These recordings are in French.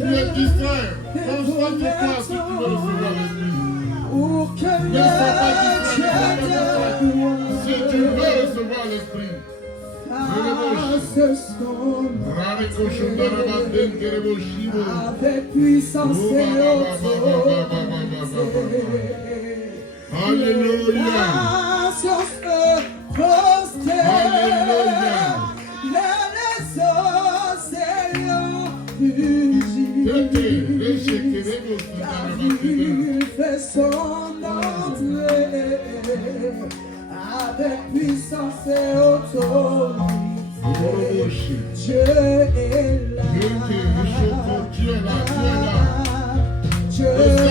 tu es distrait, concentre-toi si tu veux recevoir l'Esprit. Ne sois pas distrait. Si tu veux recevoir l'Esprit. Avec puissance et autorité. Alléluia. Il fait son entrée avec puissance et autorité. Dieu est là. Dieu est là. Dieu est là.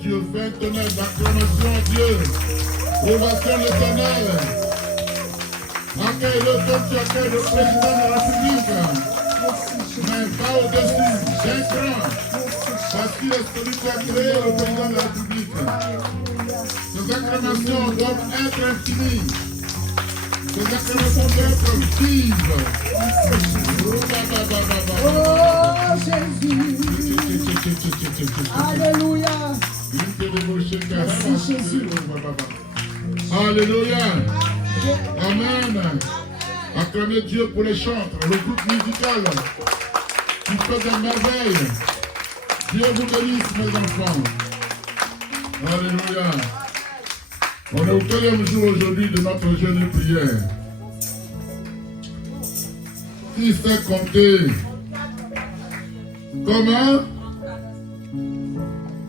Dieu, fais un tonnerre d'acclamation à Dieu. Ovation l'Éternel. Accueille-le comme tu accueilles le président de la République. Mais pas au-dessus, c'est grand. Parce qu'il est celui qui a créé le président de la République. Ces acclamations doivent être infinies. Ces acclamations doivent être vives. Oh Jésus. Alléluia. Merci Jésus. Alléluia. Amen. Acclamez Dieu pour les chantres, le groupe musical qui fait des merveilles. Dieu vous bénisse, mes enfants. Alléluia. On est au 4e jour aujourd'hui de notre jeûne de prière. Qui sait compter? Comment?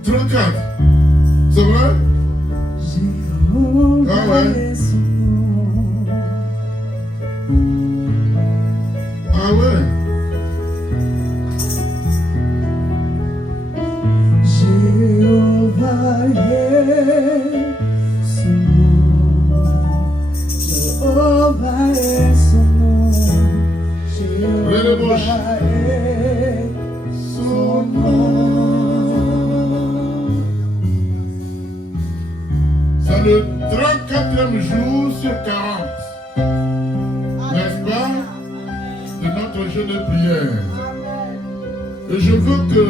34. C'est vrai? Ah ouais. Ah ouais. Jéhovah est son nom. Jéhovah est son nom. Jéhovah est son nom. C'est le 34e jour sur 40. N'est-ce pas? De notre jeûne de prière. Et je veux que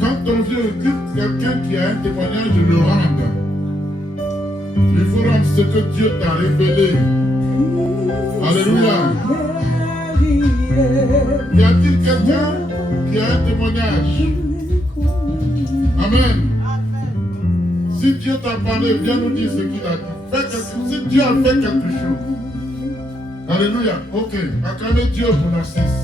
quand on vient écouter quelqu'un qui a un témoignage, le rende. Il faut rendre ce que Dieu t'a révélé. Alléluia. Y a-t-il quelqu'un qui a un témoignage? Amen. Si Dieu t'a parlé, viens nous dire ce qu'il a dit. Si Dieu a fait quelque chose. Alléluia. Ok. Acclamez Dieu pour Narcisse.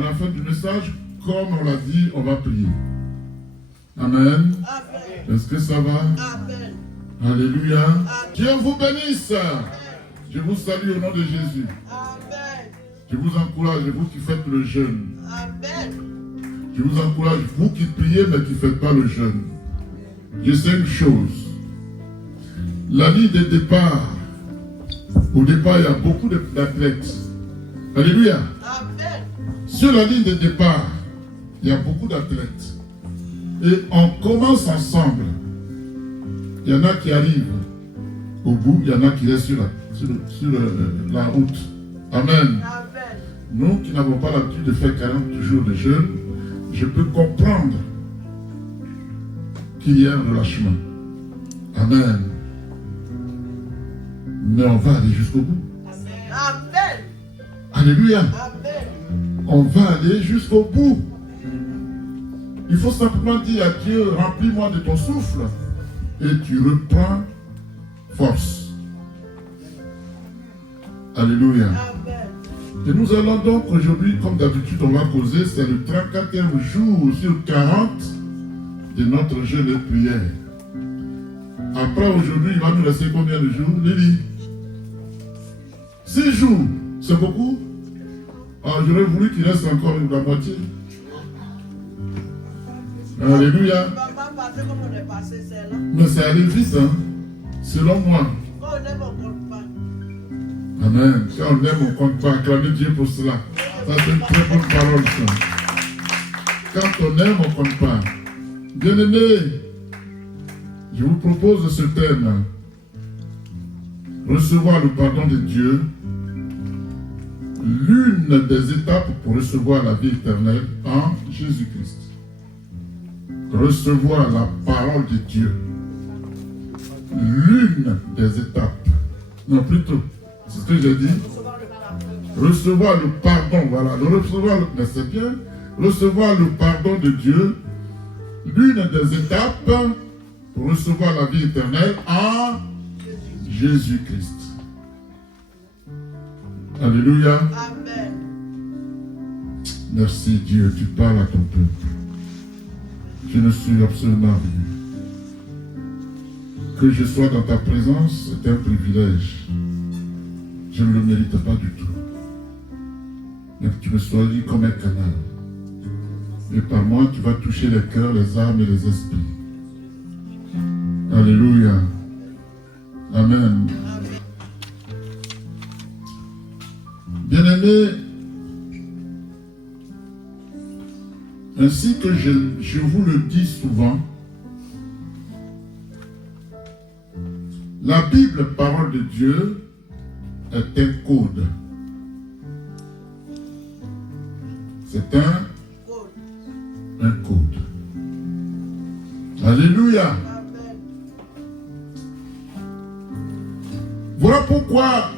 à la fin du message, comme on l'a dit, on va prier. Amen. Est-ce que ça va? Amen. Alléluia. Dieu vous bénisse. Je vous salue au nom de Jésus. Amen. Je vous encourage, vous qui faites le jeûne. Amen. Je vous encourage, vous qui priez mais qui ne faites pas le jeûne. Je sais une chose. La ligne de départ, au départ, il y a beaucoup d'athlètes. Alléluia. Amen. Sur la ligne de départ, il y a beaucoup d'athlètes. Et on commence ensemble. Il y en a qui arrivent au bout, il y en a qui restent sur la route. Amen. Amen. Nous qui n'avons pas l'habitude de faire 40 jours de jeûne, je peux comprendre qu'il y a un relâchement. Amen. Mais on va aller jusqu'au bout. Amen. Alléluia. Amen. On va aller jusqu'au bout. Il faut simplement dire à Dieu, remplis-moi de ton souffle. Et tu reprends force. Alléluia. Amen. Et nous allons donc aujourd'hui, comme d'habitude, on va causer, c'est le 34e jour sur 40 de notre jeûne de prière. Après aujourd'hui, il va nous laisser combien de jours, Lily? 6 jours. C'est beaucoup? Ah, j'aurais voulu qu'il reste encore la moitié. Alléluia. Maman, passé comme on est passé, c'est là. Mais ça arrive vite, hein? Selon moi. Quand on aime, on compte pas. Amen. Quand on aime, on ne compte pas. Acclamez Dieu pour cela. Ça, c'est une très bonne parole, ça. Quand on aime, on ne compte pas. Bien-aimés, je vous propose ce thème. Recevoir le pardon de Dieu. L'une des étapes pour recevoir la vie éternelle en Jésus-Christ. Recevoir la parole de Dieu. L'une des étapes. Non, plutôt. C'est ce que j'ai dit. Recevoir le pardon. Voilà. Mais c'est bien. Recevoir le pardon de Dieu. L'une des étapes pour recevoir la vie éternelle en Jésus-Christ. Alléluia. Amen. Merci Dieu, tu parles à ton peuple. Je ne suis absolument rien. Que je sois dans ta présence, c'est un privilège. Je ne le mérite pas du tout. Mais que tu me choisis comme un canal. Et par moi, tu vas toucher les cœurs, les âmes et les esprits. Alléluia. Amen. Bien-aimés, ainsi que je vous le dis souvent, la Bible, parole de Dieu, est un code. C'est un code. Alléluia. Amen. Voilà pourquoi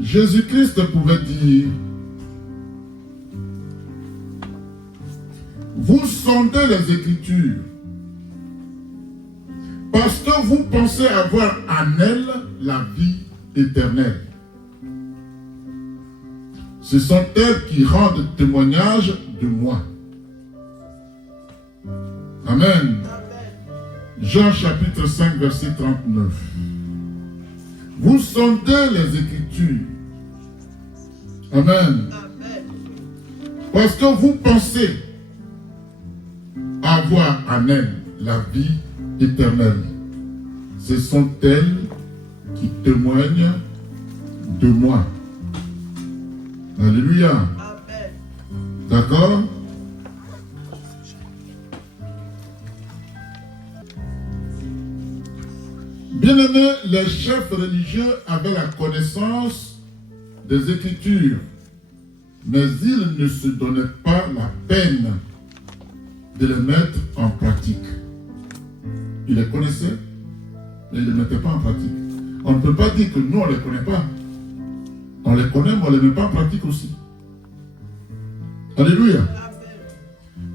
Jésus-Christ pouvait dire, vous sondez les Écritures parce que vous pensez avoir en elles la vie éternelle. Ce sont elles qui rendent témoignage de moi. Amen. Amen. Jean chapitre 5 verset 39. Vous sondez les Écritures. Amen. Amen. Parce que vous pensez avoir en elles la vie éternelle. Ce sont elles qui témoignent de moi. Alléluia. Amen. D'accord? Bien-aimés, les chefs religieux avaient la connaissance des Écritures, mais ils ne se donnaient pas la peine de les mettre en pratique. Ils les connaissaient, mais ils ne les mettaient pas en pratique. On ne peut pas dire que nous, on ne les connaît pas. On les connaît, mais on ne les met pas en pratique aussi. Alléluia.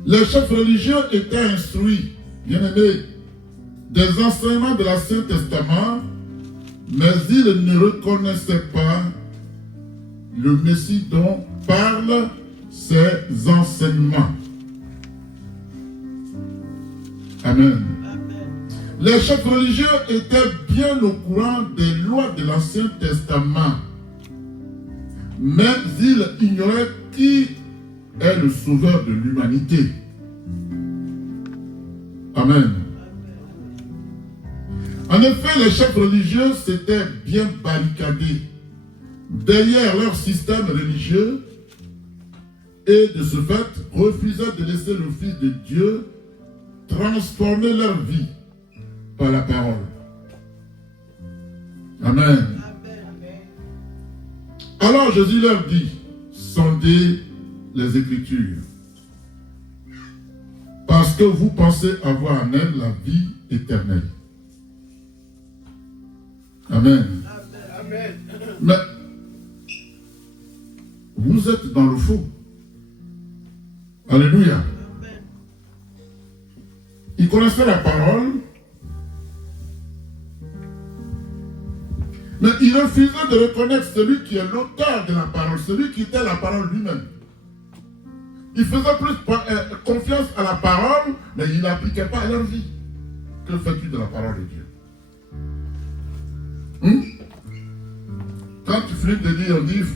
Les chefs religieux étaient instruits, bien-aimés, des enseignements de l'Ancien Testament, mais ils ne reconnaissaient pas le Messie dont parlent ses enseignements. Amen. Les chefs religieux étaient bien au courant des lois de l'Ancien Testament, mais ils ignoraient qui est le sauveur de l'humanité. Amen. En effet, les chefs religieux s'étaient bien barricadés derrière leur système religieux et de ce fait refusaient de laisser le Fils de Dieu transformer leur vie par la parole. Amen. Alors Jésus leur dit, sondez les Écritures, parce que vous pensez avoir en elles la vie éternelle. Amen. Amen. Mais vous êtes dans le faux. Alléluia. Ils connaissaient la parole, mais ils refusaient de reconnaître celui qui est l'auteur de la parole, celui qui était la parole lui-même. Ils faisaient plus confiance à la parole, mais ils n'appliquaient pas à leur vie. Que fais-tu de la parole de Dieu? Quand tu finis de lire un livre,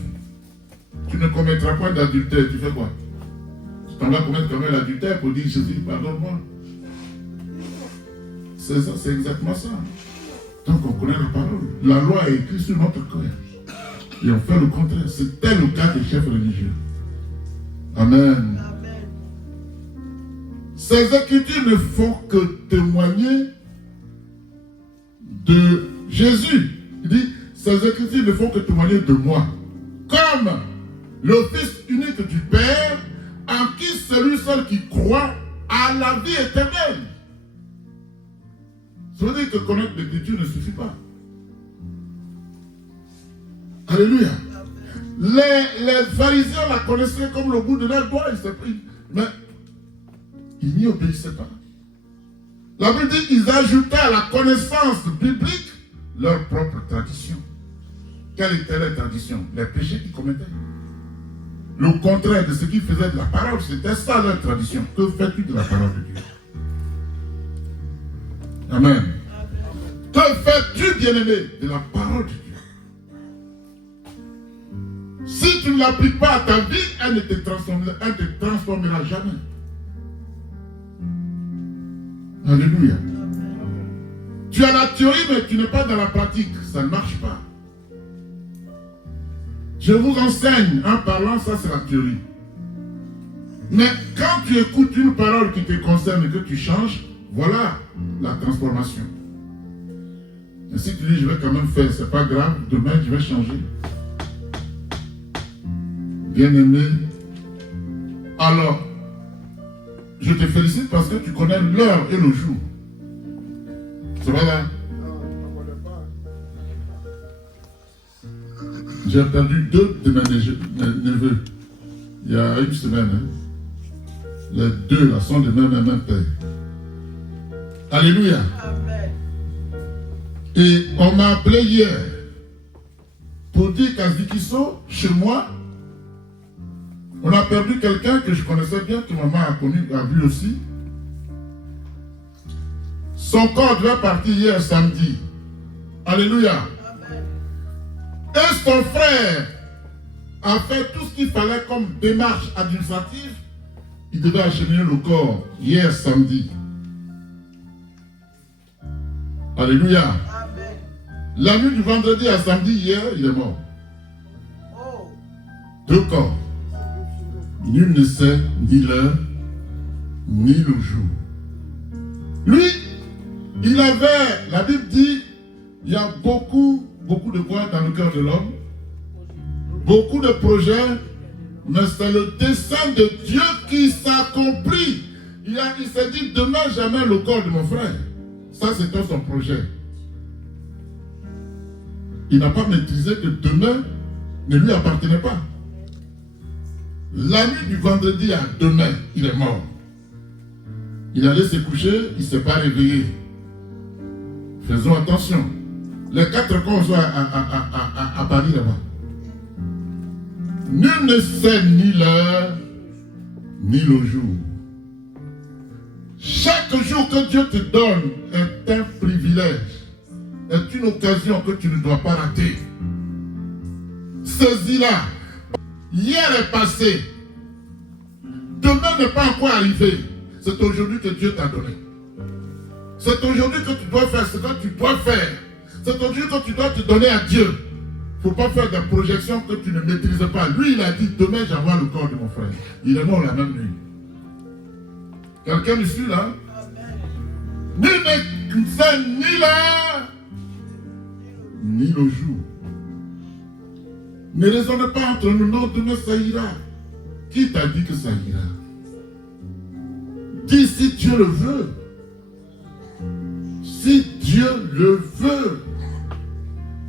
tu ne commettras pas d'adultère, tu fais quoi? Tu t'en vas commettre quand même l'adultère pour dire Jésus, pardonne-moi. C'est ça, c'est exactement ça. Donc on connaît la parole. La loi est écrite sur notre cœur. Et on fait le contraire. C'était le cas des chefs religieux. Amen. Amen. Ces écritures ne font que témoigner de Jésus. Il dit, ces écritures ne font que témoigner de moi. Comme le Fils unique du Père, en qui celui seul qui croit a la vie éternelle. Ça veut dire que connaître l'écriture ne suffit pas. Alléluia. Les pharisiens la connaissaient comme le bout de leurs doigts, mais ils n'y obéissaient pas. La Bible dit qu'ils ajoutaient à la connaissance biblique leur propre tradition. Quelle était leur tradition? Les péchés qu'ils commettaient. Le contraire de ce qu'ils faisaient de la parole, c'était ça leur tradition. Que fais-tu de la parole de Dieu? Amen. Que fais-tu, bien-aimé, de la parole de Dieu? Si tu ne l'appliques pas à ta vie, elle ne te transformera jamais. Alléluia. Tu as la théorie, mais tu n'es pas dans la pratique. Ça ne marche pas. Je vous enseigne en parlant, ça c'est la théorie. Mais quand tu écoutes une parole qui te concerne et que tu changes, voilà la transformation. Et si tu dis, je vais quand même faire, c'est pas grave, demain je vais changer. Bien-aimé, alors, je te félicite parce que tu connais l'heure et le jour. C'est vrai là? J'ai perdu 2 de mes neveux il y a une semaine. Hein. Les 2 là sont de même père. Alléluia. Amen. Et on m'a appelé hier pour dire qu'à Zikiso, chez moi, on a perdu quelqu'un que je connaissais bien, que maman a vu aussi. Son corps devait partir hier samedi. Alléluia. Amen. Et son frère a fait tout ce qu'il fallait comme démarche administrative. Il devait acheminer le corps hier samedi. Alléluia. Amen. La nuit du vendredi à samedi, hier, il est mort. Oh. 2 corps. Nul ne sait ni l'heure, ni le jour. Lui, il avait, la Bible dit, il y a beaucoup de quoi dans le cœur de l'homme, beaucoup de projets, mais c'est le dessein de Dieu qui s'accomplit. Il s'est dit, demain jamais le corps de mon frère. Ça, c'était son projet. Il n'a pas maîtrisé que demain ne lui appartenait pas. La nuit du vendredi à demain, il est mort. Il allait se coucher, il ne s'est pas réveillé. Faisons attention. Les 4 corps sont à Paris là-bas. Nul ne sait ni l'heure, ni le jour. Chaque jour que Dieu te donne est un privilège, est une occasion que tu ne dois pas rater. Saisis-la. Hier est passé. Demain n'est pas encore arrivé. C'est aujourd'hui que Dieu t'a donné. C'est aujourd'hui que tu dois faire ce que tu dois faire. C'est aujourd'hui que tu dois te donner à Dieu. Il ne faut pas faire des projections que tu ne maîtrises pas. Lui, il a dit, demain j'envoie le corps de mon frère. Il est mort la même nuit. Quelqu'un me suit là? Nul ne sait ni l'heure, ni le jour. Ne raisonne pas entre nous, non, demain ça ira. Qui t'a dit que ça ira? Dis si Dieu le veut. Si Dieu le veut.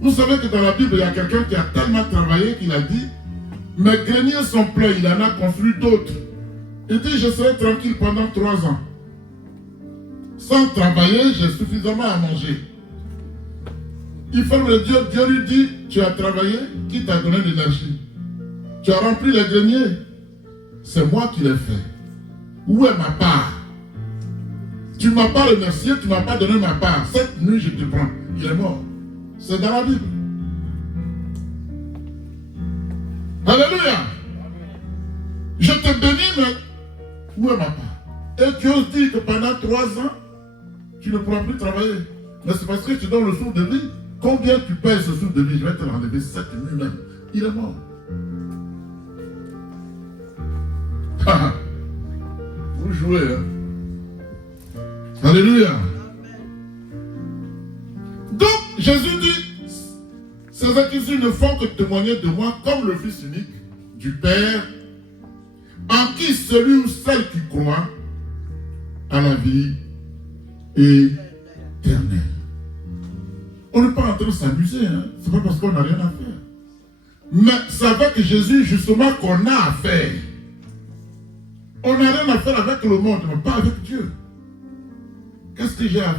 Vous savez que dans la Bible, il y a quelqu'un qui a tellement travaillé qu'il a dit, mes greniers sont pleins, il en a construit d'autres. Il dit, je serai tranquille pendant 3 ans. Sans travailler, j'ai suffisamment à manger. Il ferme le Dieu, Dieu lui dit, tu as travaillé, qui t'a donné l'énergie? Tu as rempli les greniers. C'est moi qui l'ai fait. Où est ma part? Tu ne m'as pas remercié, tu ne m'as pas donné ma part. Cette nuit, je te prends. Il est mort. C'est dans la Bible. Alléluia. Je te bénis, mais où est ma part? Et Dieu dit que pendant 3 ans, tu ne pourras plus travailler. Mais c'est parce que tu donnes le souffle de vie. Combien tu payes ce souffle de vie? Je vais te l'enlever cette nuit même. Il est mort. Vous jouez, hein? Alléluia. Donc, Jésus dit, ces accusés ne font que témoigner de moi comme le Fils unique du Père, en qui celui ou celle qui croit à la vie éternelle. On n'est pas en train de s'amuser, hein? C'est pas parce qu'on n'a rien à faire. Mais c'est avec Jésus justement qu'on a à faire. On n'a rien à faire avec le monde, mais pas avec Dieu. Qu'est-ce que j'ai à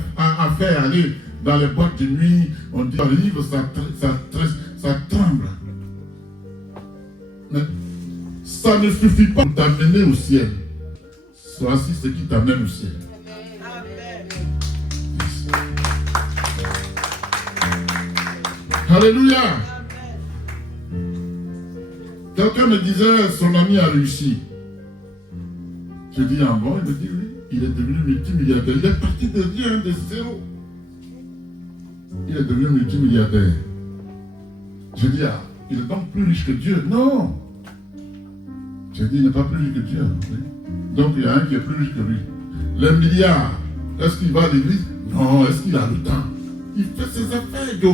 faire? Aller dans les boîtes de nuit, on dit le livre, ça tremble. Mais ça ne suffit pas pour t'amener au ciel. Voici ce qui t'amène au ciel. Alléluia. Quelqu'un me disait, son ami a réussi. Je dis, ah bon? Il me dit, oui. Il est devenu multimilliardaire. Il est parti de rien, de zéro. Il est devenu multimilliardaire. Je dis, ah, il est donc plus riche que Dieu. Non. Je dis, il n'est pas plus riche que Dieu. Oui. Donc il y a un qui est plus riche que lui. Les milliards, est-ce qu'il va à l'église? Non. Est-ce qu'il a le temps? Il fait ses affaires, Dieu.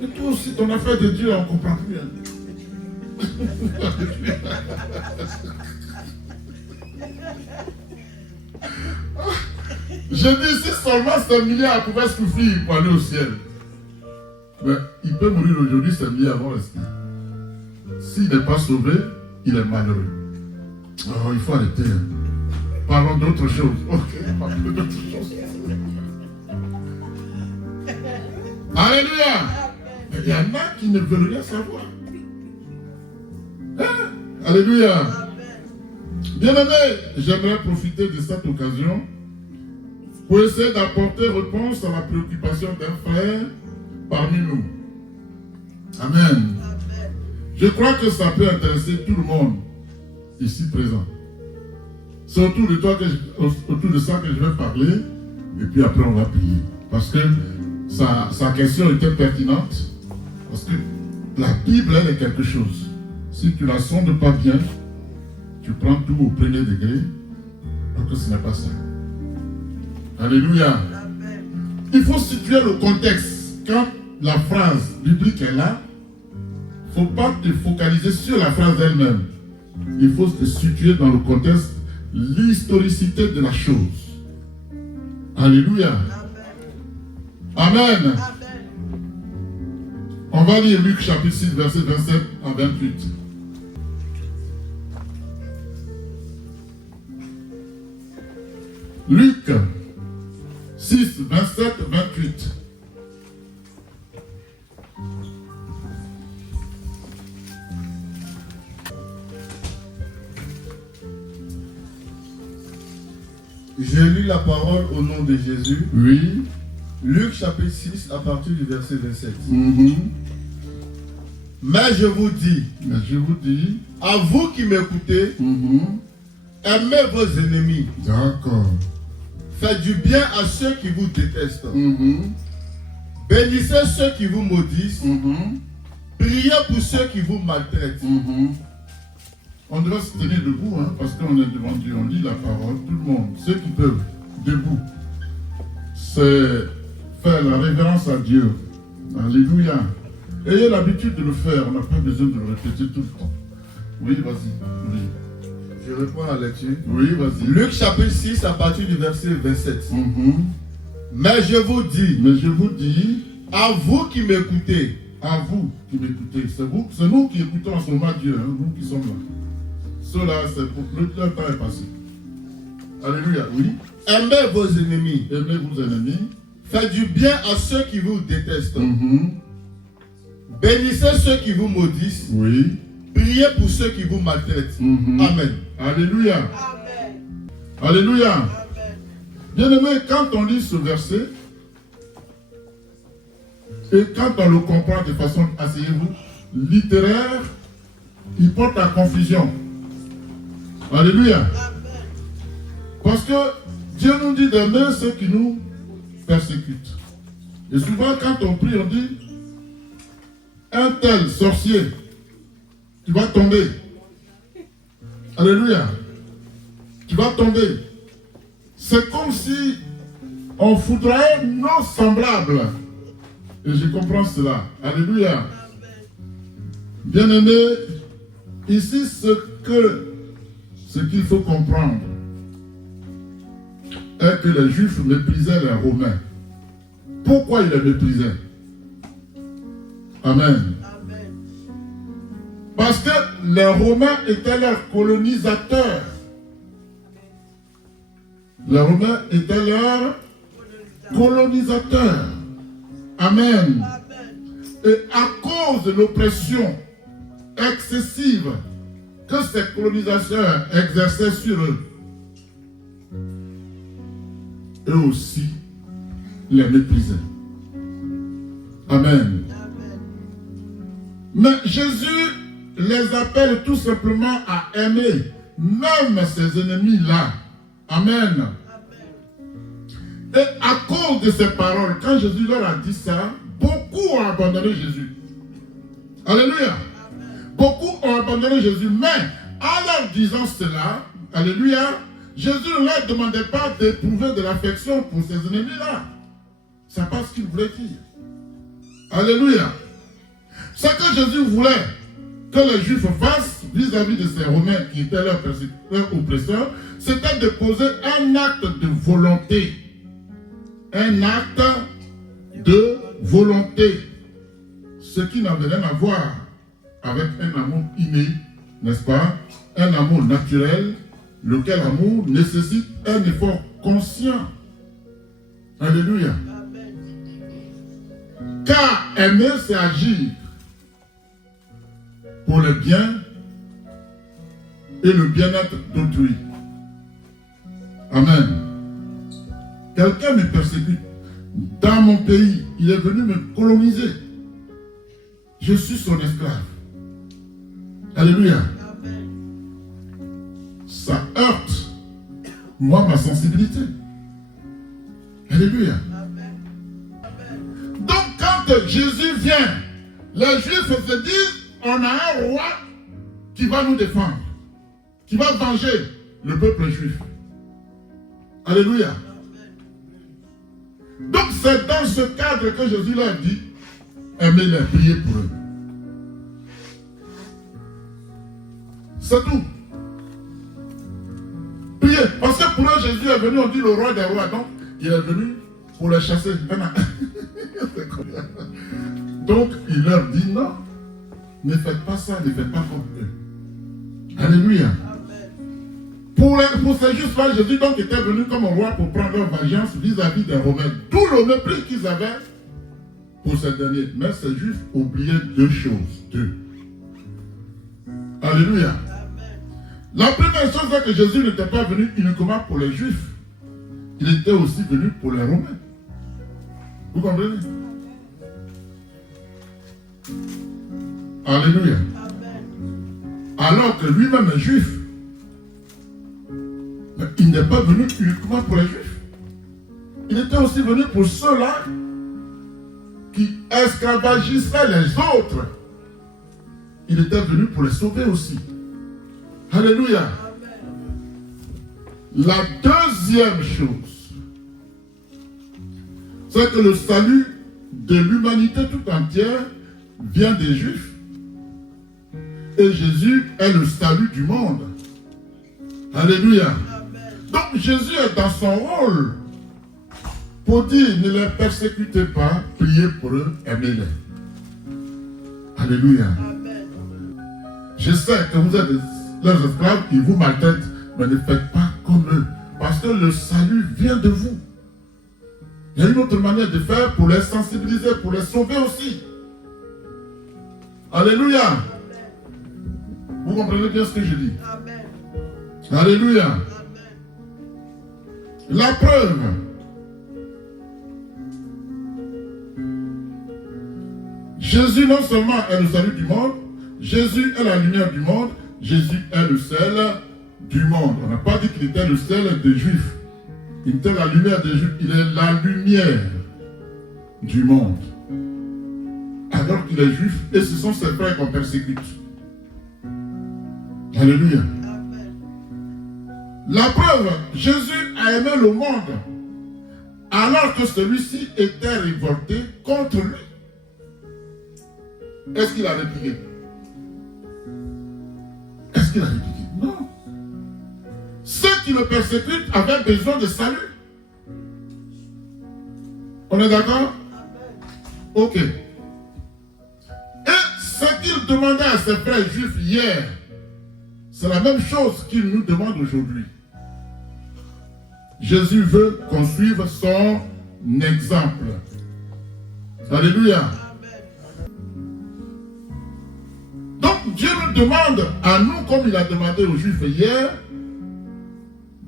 Mais toi aussi, ton affaire de Dieu, on ne comprend plus. Je dis, si seulement ces milliards pouvaient suffire pour aller au ciel. Mais il peut mourir aujourd'hui, ces milliards vont rester. S'il n'est pas sauvé, il est malheureux. Oh, il faut arrêter. Hein. Parlons d'autre chose. Ok, parlons d'autre chose. Alléluia. Mais il y en a qui ne veulent rien savoir. Hein? Alléluia. Bien-aimé, j'aimerais profiter de cette occasion pour essayer d'apporter réponse à la préoccupation d'un frère parmi nous. Amen. Je crois que ça peut intéresser tout le monde ici présent. C'est autour de ça que je vais parler, et puis après on va prier. Parce que sa question était pertinente, parce que la Bible, elle est quelque chose. Si tu la sondes pas bien, tu prends tout au premier degré, alors que ce n'est pas ça. Alléluia. Il faut situer le contexte. Quand la phrase biblique est là, il ne faut pas te focaliser sur la phrase elle-même. Il faut se situer dans le contexte, l'historicité de la chose. Alléluia. Amen. On va lire Luc chapitre 6, verset 27 à 28. Luc 6, 27, 28. Je lis la parole au nom de Jésus. Oui. Luc chapitre 6 à partir du verset 27. Mhm. Mais je vous dis, Mais je vous dis, à vous qui m'écoutez, mhm, aimez vos ennemis. d'accord. Faites du bien à ceux qui vous détestent. Mhm, Bénissez ceux qui vous maudissent. mhm, Priez pour ceux qui vous maltraitent. mhm. On doit se tenir debout, hein, parce qu'on est devant Dieu, on lit la parole, tout le monde, ceux qui peuvent, debout. C'est faire la révérence à Dieu. Alléluia. Ayez l'habitude de le faire, on n'a pas besoin de le répéter tout le temps. Oui, vas-y. Oui, Je reprends la lecture. oui vas-y. Luc chapitre 6 à partir du verset 27. Mhm. Mais je vous dis, Mais je vous dis, à vous qui m'écoutez, à vous qui m'écoutez, c'est nous qui écoutons en ce moment Dieu, hein, nous qui sommes là. Cela, c'est pour le temps est passé. Alléluia, oui. aimez vos ennemis. Aimez vos ennemis. Faites du bien à ceux qui vous détestent. Mhm. Bénissez ceux qui vous maudissent. Oui. Priez pour ceux qui vous maltraitent. Mhm. Amen. Alléluia. Amen. Alléluia. Amen. Bien-aimé, quand on lit ce verset, et quand on le comprend de façon, asseyez-vous, littéraire, il porte à confusion. Alléluia. Amen. Parce que Dieu nous dit d'aimer ceux qui nous persécutent. Et souvent, quand on prie, on dit, un tel sorcier, tu vas tomber. Alléluia. Tu vas tomber. C'est comme si on foudroyait nos semblables. Et je comprends cela. Alléluia. Bien-aimé, ici ce qu'il faut comprendre est que les Juifs méprisaient les Romains. Pourquoi ils les méprisaient? Amen. Amen. Parce que les Romains étaient leurs colonisateurs. Les Romains étaient leurs colonisateurs. Amen. Amen. Et à cause de l'oppression excessive que ces colonisateurs exerçaient sur eux, eux aussi les méprisaient. Amen. Amen. Mais Jésus les appelle tout simplement à aimer même ces ennemis-là. Amen. Amen. Et à cause de ces paroles, quand Jésus leur a dit ça, beaucoup ont abandonné Jésus. Alléluia. Beaucoup ont abandonné Jésus. Mais en leur disant cela, alléluia, Jésus ne leur demandait pas d'éprouver de l'affection pour ces ennemis-là. C'est pas ce qu'il voulait dire. Alléluia. Ce que Jésus voulait que les Juifs fassent vis-à-vis de ces Romains qui étaient leurs oppresseurs, c'était de poser un acte de volonté. Un acte de volonté. Ce qui n'avait rien à voir avec un amour inné, n'est-ce pas? Un amour naturel, lequel amour nécessite un effort conscient. Alléluia. Amen. Car aimer, c'est agir pour le bien et le bien-être d'autrui. Amen. Quelqu'un me persécute dans mon pays, il est venu me coloniser. Je suis son esclave. Alléluia. Amen. Ça heurte, moi, ma sensibilité. Alléluia. Amen. Amen. Donc, quand Jésus vient, les Juifs se disent, on a un roi qui va nous défendre, qui va venger le peuple juif. Alléluia. Donc, c'est dans ce cadre que Jésus leur dit, aimez-les, priez pour eux. C'est tout. Priez. Parce que pour eux, Jésus est venu, on dit le roi des rois. Donc, il est venu pour les chasser. Donc, il leur dit non. Ne faites pas ça, ne faites pas comme eux. Alléluia. Pour ces Juifs-là, Jésus donc était venu comme un roi pour prendre leur vengeance vis-à-vis des Romains. Tout le mépris qu'ils avaient pour ces derniers. Mais ces Juifs oubliaient deux choses. Deux. Alléluia. La première chose est que Jésus n'était pas venu uniquement pour les Juifs. il était aussi venu pour les Romains. Vous comprenez? Alléluia. Alors que lui-même est juif. Mais il n'est pas venu uniquement pour les juifs. Il était aussi venu pour ceux-là qui esclavagissaient les autres. Il était venu pour les sauver aussi. Alléluia. La deuxième chose, c'est que le salut de l'humanité tout entière vient des Juifs. Et Jésus est le salut du monde. Alléluia. Donc Jésus est dans son rôle pour dire, ne les persécutez pas, priez pour eux, aimez-les. Alléluia. Je sais que vous êtes leurs esclaves, ils vous maltraitent, mais ne faites pas comme eux. Parce que le salut vient de vous. Il y a une autre manière de faire pour les sensibiliser, pour les sauver aussi. Alléluia. Vous comprenez bien ce que je dis? Amen. Alléluia. Amen. La preuve. Jésus non seulement est le salut du monde, Jésus est la lumière du monde, Jésus est le sel du monde. On n'a pas dit qu'il était le sel des Juifs. Il était la lumière des Juifs. Il est la lumière du monde. Alors qu'il est juif, et ce sont ses frères qu'on persécute. Alléluia. Amen. La preuve, Jésus a aimé le monde alors que celui-ci était révolté contre lui. Est-ce qu'il a répliqué? Est-ce qu'il a répliqué? Non. Ceux qui le persécutent avaient besoin de salut. On est d'accord? Ok. Et ce qu'il demandait à ses frères juifs hier, c'est la même chose qu'il nous demande aujourd'hui. Jésus veut qu'on suive son exemple. Alléluia. Donc Dieu nous demande à nous, comme il a demandé aux Juifs hier,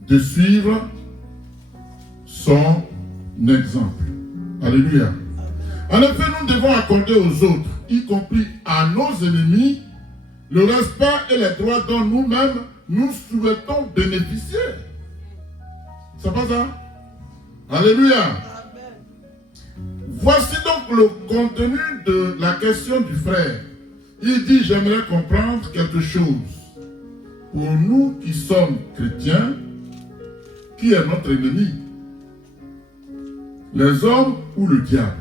de suivre son exemple. Alléluia. En effet, nous devons accorder aux autres, y compris à nos ennemis, le respect et les droits dont nous-mêmes nous souhaitons bénéficier. C'est pas ça? Alléluia. Voici donc le contenu de la question du frère. Il dit, j'aimerais comprendre quelque chose. Pour nous qui sommes chrétiens, qui est notre ennemi? Les hommes ou le diable?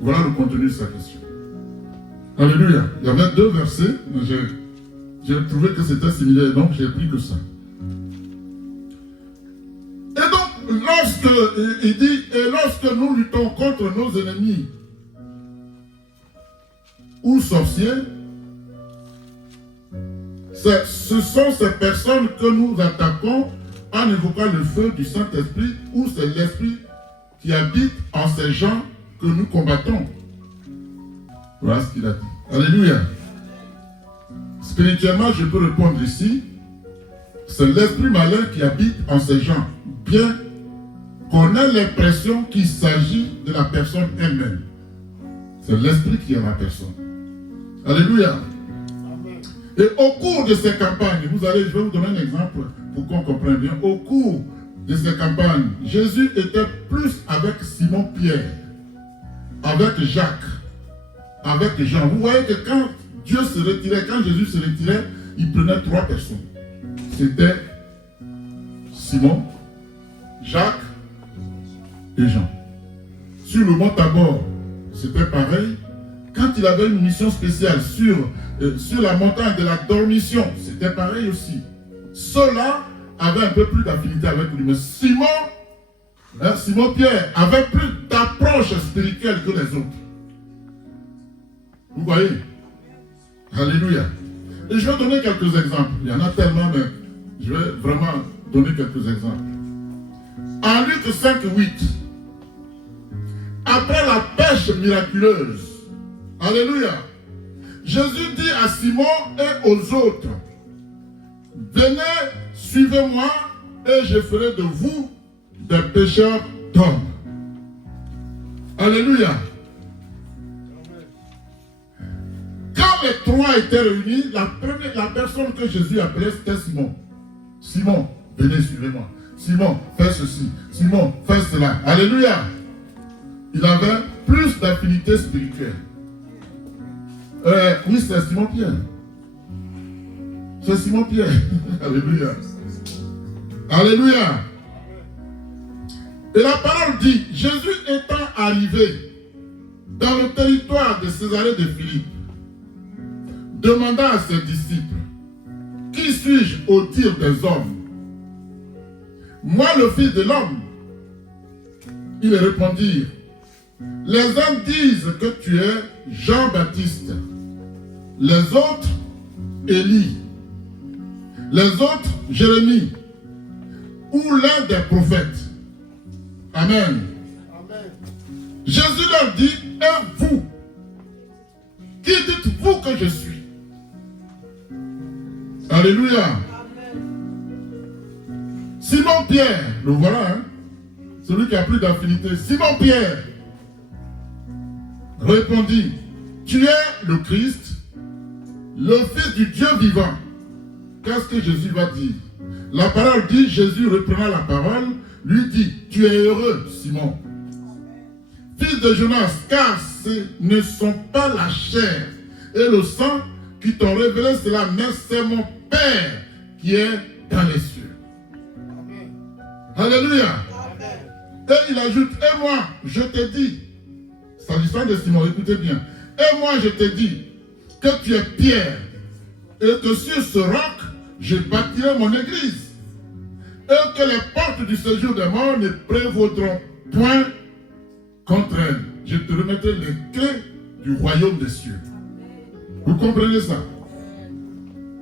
Voilà le contenu de sa question. Alléluia. Il y avait deux versets, mais j'ai trouvé que c'était similaire, donc j'ai pris que ça. Et donc, il dit, et lorsque nous luttons contre nos ennemis ou sorciers, ce sont ces personnes que nous attaquons en évoquant le feu du Saint-Esprit, ou c'est l'Esprit qui habite en ces gens que nous combattons. Voilà ce qu'il a dit. Alléluia. Spirituellement, je peux répondre ici, c'est l'esprit malin qui habite en ces gens, bien qu'on ait l'impression qu'il s'agit de la personne elle-même. C'est l'esprit qui est la personne. Alléluia. Et au cours de ces campagnes, je vais vous donner un exemple pour qu'on comprenne bien. Au cours de ces campagnes, Jésus était plus avec Simon-Pierre, avec Jacques, avec Jean. Vous voyez que quand Dieu se retirait, quand Jésus se retirait, il prenait trois personnes. C'était Simon, Jacques et Jean. Sur le mont Tabor, c'était pareil. Quand il avait une mission spéciale sur la montagne de la dormition, c'était pareil aussi. Ceux-là avaient un peu plus d'affinité avec lui. Mais Simon-Pierre avait plus d'approche spirituelle que les autres. Vous voyez? Alléluia. Et je vais donner quelques exemples. Il y en a tellement, mais je vais vraiment donner quelques exemples. En Luc 5:8, après la pêche miraculeuse, alléluia, Jésus dit à Simon et aux autres, venez, suivez-moi, et je ferai de vous des pêcheurs d'hommes. Alléluia. Quand les trois étaient réunis, la personne que Jésus appelait, c'était Simon. Simon, venez, suivez-moi. Simon, fais ceci. Simon, fais cela. Alléluia. Il avait plus d'affinité spirituelle. Oui, c'est Simon Pierre. C'est Simon Pierre. Alléluia. Alléluia. Et la parole dit, Jésus étant arrivé dans le territoire de Césarée de Philippe, demanda à ses disciples, qui suis-je au dire des hommes? Moi, le Fils de l'homme. Ils répondirent, les uns disent que tu es Jean-Baptiste, les autres, Élie, les autres, Jérémie, ou l'un des prophètes. Amen. Amen. Jésus leur dit, et vous, qui dites-vous que je suis? Alléluia. Amen. Simon Pierre, le voilà, hein? Celui qui a plus d'affinité. Simon Pierre répondit, tu es le Christ, le Fils du Dieu vivant. Qu'est-ce que Jésus va dire? La parole dit, Jésus reprenant la parole, lui dit, tu es heureux, Simon, fils de Jonas, car ce ne sont pas la chair et le sang qui t'ont révélé cela, mais c'est mon Père qui est dans les cieux. Amen. Alléluia. Amen. Et il ajoute, et moi, je te dis, s'agissant de Simon, écoutez bien, et moi je te dis que tu es Pierre, et que sur ce roc, je bâtirai mon église, et que les portes du séjour des morts ne prévaudront point contre elle. Je te remettrai les clés du royaume des cieux. Vous comprenez ça?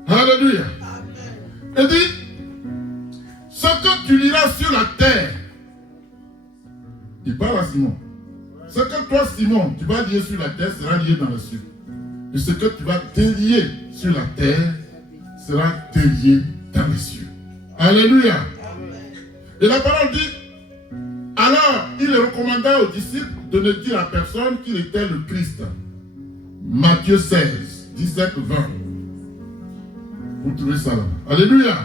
Alléluia. Et dit, ce que tu liras sur la terre, il parle à Simon. Ce que toi, Simon, tu vas lier sur la terre sera lié dans le ciel. Et ce que tu vas délier sur la terre sera délié dans les cieux. Alléluia. Et la parole dit, alors il recommanda aux disciples de ne dire à personne qu'il était le Christ. Matthieu 16, 17, 20. Vous trouvez ça là? Alléluia.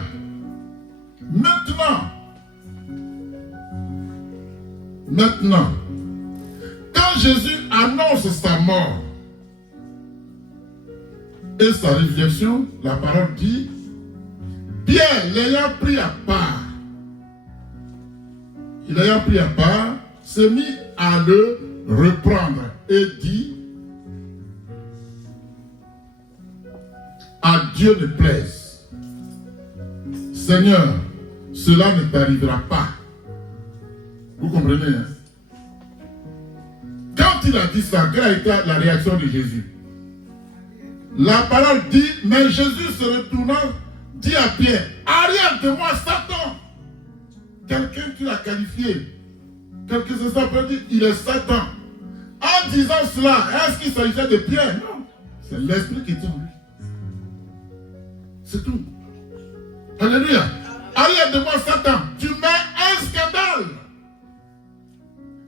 Maintenant, quand Jésus annonce sa mort et sa résurrection, la parole dit, Pierre l'ayant pris à part, s'est mis à le reprendre et dit, à Dieu ne plaise, Seigneur, cela ne t'arrivera pas. Vous comprenez, hein? Quand il a dit ça, quelle a été la réaction de Jésus? La parole dit, mais Jésus se retournant, dit à Pierre, arrière de moi, Satan. Quelqu'un qui l'a qualifié, quelqu'un se s'appelle dit, il est Satan. En disant cela, est-ce qu'il s'agissait de Pierre? Non, c'est l'esprit qui était en lui. C'est tout. Alléluia. Arrière de moi, Satan, tu mets un scandale.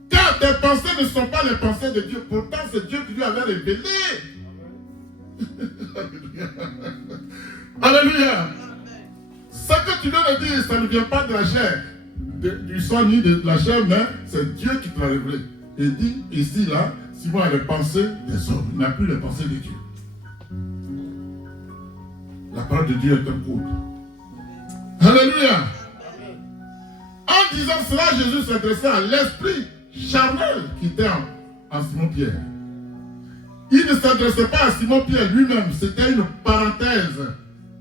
Car tes pensées ne sont pas les pensées de Dieu. Pourtant, c'est Dieu qui lui avait révélé. Alléluia. Ce que tu viens de dire, ça ne vient pas de la chair, du sang ni de la chair, mais c'est Dieu qui te l'a révélé. Et dit, ici, là, Simon a les pensées des hommes. Il n'a plus les pensées de Dieu. La parole de Dieu est un code. Alléluia. En disant cela, Jésus s'adressait à l'esprit charnel qui était en Simon-Pierre. Il ne s'adressait pas à Simon-Pierre lui-même. C'était une parenthèse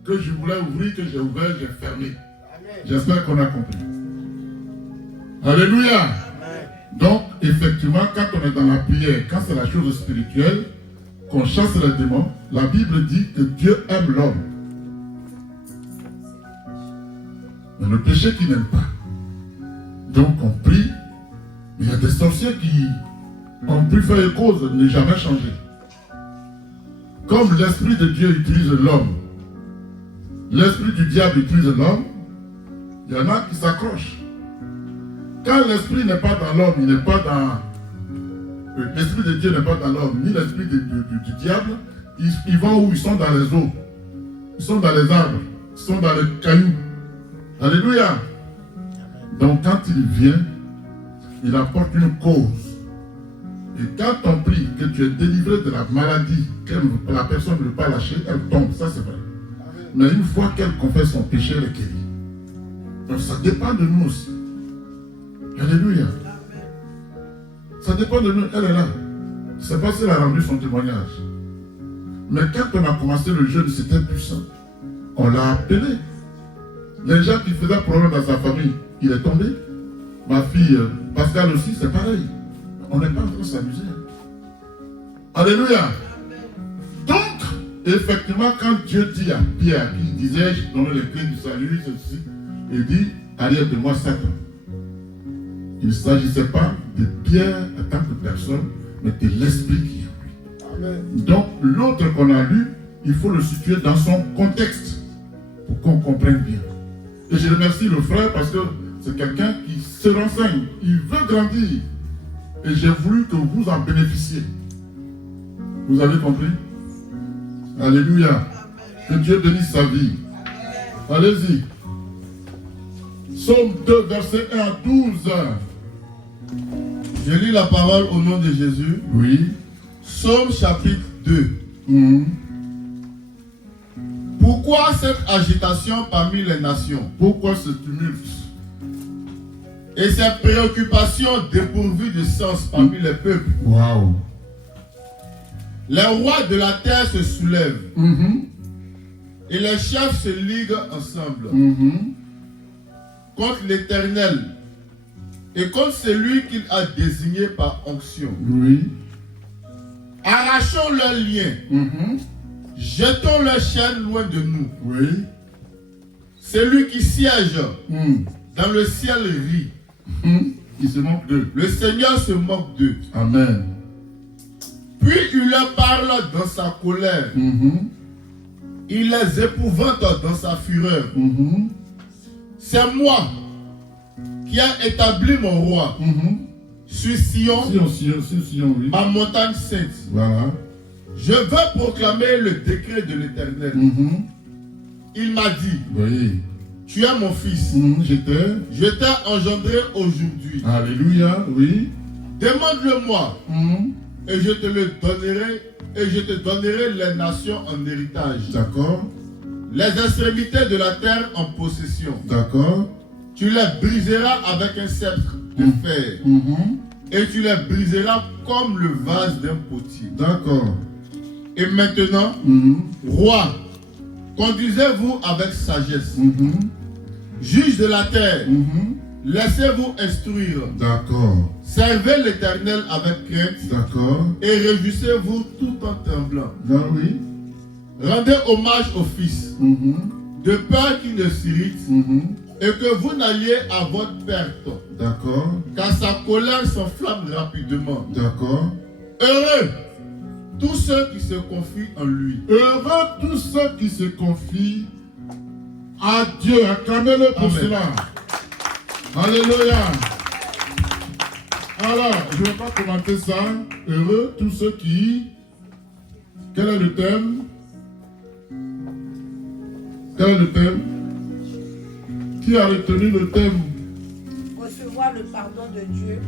que je voulais ouvrir, que j'ai ouvert, j'ai fermé. J'espère qu'on a compris. Alléluia. Amen. Donc, effectivement, quand on est dans la prière, quand c'est la chose spirituelle, qu'on chasse les démons, la Bible dit que Dieu aime l'homme. Mais le péché qu'il n'aime pas. Donc on prie, mais il y a des sorciers qui ont pu faire une cause de ne jamais changer. Comme l'Esprit de Dieu utilise l'homme, l'Esprit du diable utilise l'homme, Il y en a qui s'accrochent. Quand l'esprit n'est pas dans l'homme, il n'est pas dans... L'esprit de Dieu n'est pas dans l'homme, ni l'esprit du diable. Ils vont où? Ils sont dans les eaux. Ils sont dans les arbres. Ils sont dans les cailloux. Alléluia. Donc quand il vient, il apporte une cause. Et quand on prie que tu es délivré de la maladie, que la personne ne veut pas lâcher, elle tombe. Ça c'est vrai. Mais une fois qu'elle confesse son péché, elle est guérie. Donc ça dépend de nous aussi. Alléluia. Ça dépend de nous. Elle est là. Je ne sais pas si elle a rendu son témoignage. Mais quand on a commencé le jeûne, c'était puissant. On l'a appelé. Les gens qui faisaient problème dans sa famille, il est tombé. Ma fille, Pascal aussi, c'est pareil. On n'est pas en train de s'amuser. Alléluia. Donc, effectivement, quand Dieu dit à Pierre, il disait, je donne les clés du salut, ceci, il dit, arrière de moi, Satan. Il ne s'agissait pas de Pierre en tant que personne, mais de l'esprit qui est en lui. Amen. Donc, l'autre qu'on a lu, il faut le situer dans son contexte pour qu'on comprenne bien. Et je remercie le frère parce que c'est quelqu'un qui se renseigne, il veut grandir. Et j'ai voulu que vous en bénéficiez. Vous avez compris? Alléluia. Que Dieu bénisse sa vie. Allez-y. Psaume 2, verset 1 à 12. Je lis la parole au nom de Jésus. Oui. Psaume chapitre 2. Pourquoi cette agitation parmi les nations? Pourquoi ce tumulte? Et ces préoccupations dépourvues de sens parmi les peuples. Waouh. Les rois de la terre se soulèvent. Et les chefs se liguent ensemble. Contre l'Éternel et contre celui qu'il a désigné par onction. Oui. Arrachons leurs liens. Jetons leurs chaînes loin de nous. Oui. Celui qui siège dans le ciel rit. Il se moque d'eux. Le Seigneur se moque d'eux. Amen. Puis il leur parle dans sa colère. Il les épouvante dans sa fureur. C'est moi qui ai établi mon roi sur Sion, oui. ma montagne sainte. Voilà. Je veux proclamer le décret de l'Éternel. Il m'a dit, Oui. tu es mon fils. Je t'ai engendré aujourd'hui. Alléluia, oui. Demande-le-moi et je te le donnerai et je te donnerai les nations en héritage. D'accord. Les extrémités de la terre en possession. D'accord. Tu les briseras avec un sceptre de fer. Et tu les briseras comme le vase d'un potier. D'accord. Et maintenant, roi, conduisez-vous avec sagesse. Juge de la terre, laissez-vous instruire. D'accord. Servez l'Éternel avec crainte. D'accord. Et réjouissez-vous tout en tremblant. Ah oui. Rendez hommage au Fils, de peur qu'il ne s'irrite, et que vous n'alliez à votre perte. D'accord. Car sa colère s'enflamme rapidement. D'accord. Heureux tous ceux qui se confient en lui. Heureux tous ceux qui se confient à Dieu. Acclamez-le pour Amen. cela. Alléluia. Alors, je ne vais pas commenter ça. Heureux tous ceux qui... Quel est le thème? Quel est le thème? Qui a retenu le thème? Recevoir le pardon de Dieu.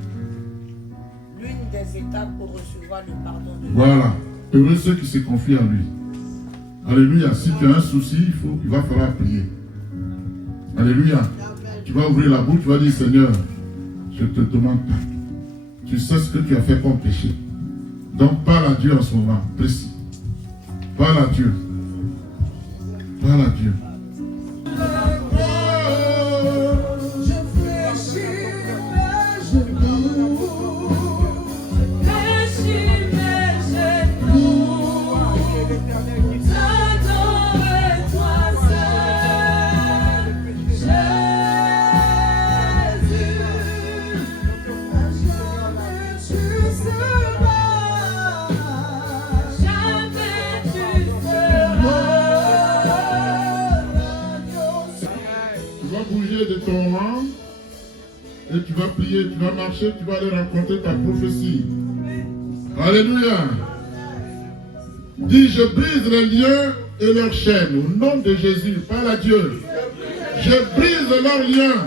L'une des étapes pour recevoir le pardon de Dieu. Voilà. Heureux ceux qui se confient en lui. Alléluia. Si tu as un souci, il va falloir prier. Alléluia. Tu vas ouvrir la bouche, tu vas dire, Seigneur, je te demande pardon. Tu sais ce que tu as fait comme péché. Donc parle à Dieu en ce moment, précis. Parle à Dieu. Parle à Dieu. vas prier, tu vas marcher, tu vas aller rencontrer ta prophétie. Alléluia. Dis, je brise les liens et leurs chaînes au nom de Jésus, parle à Dieu. Je brise leurs liens,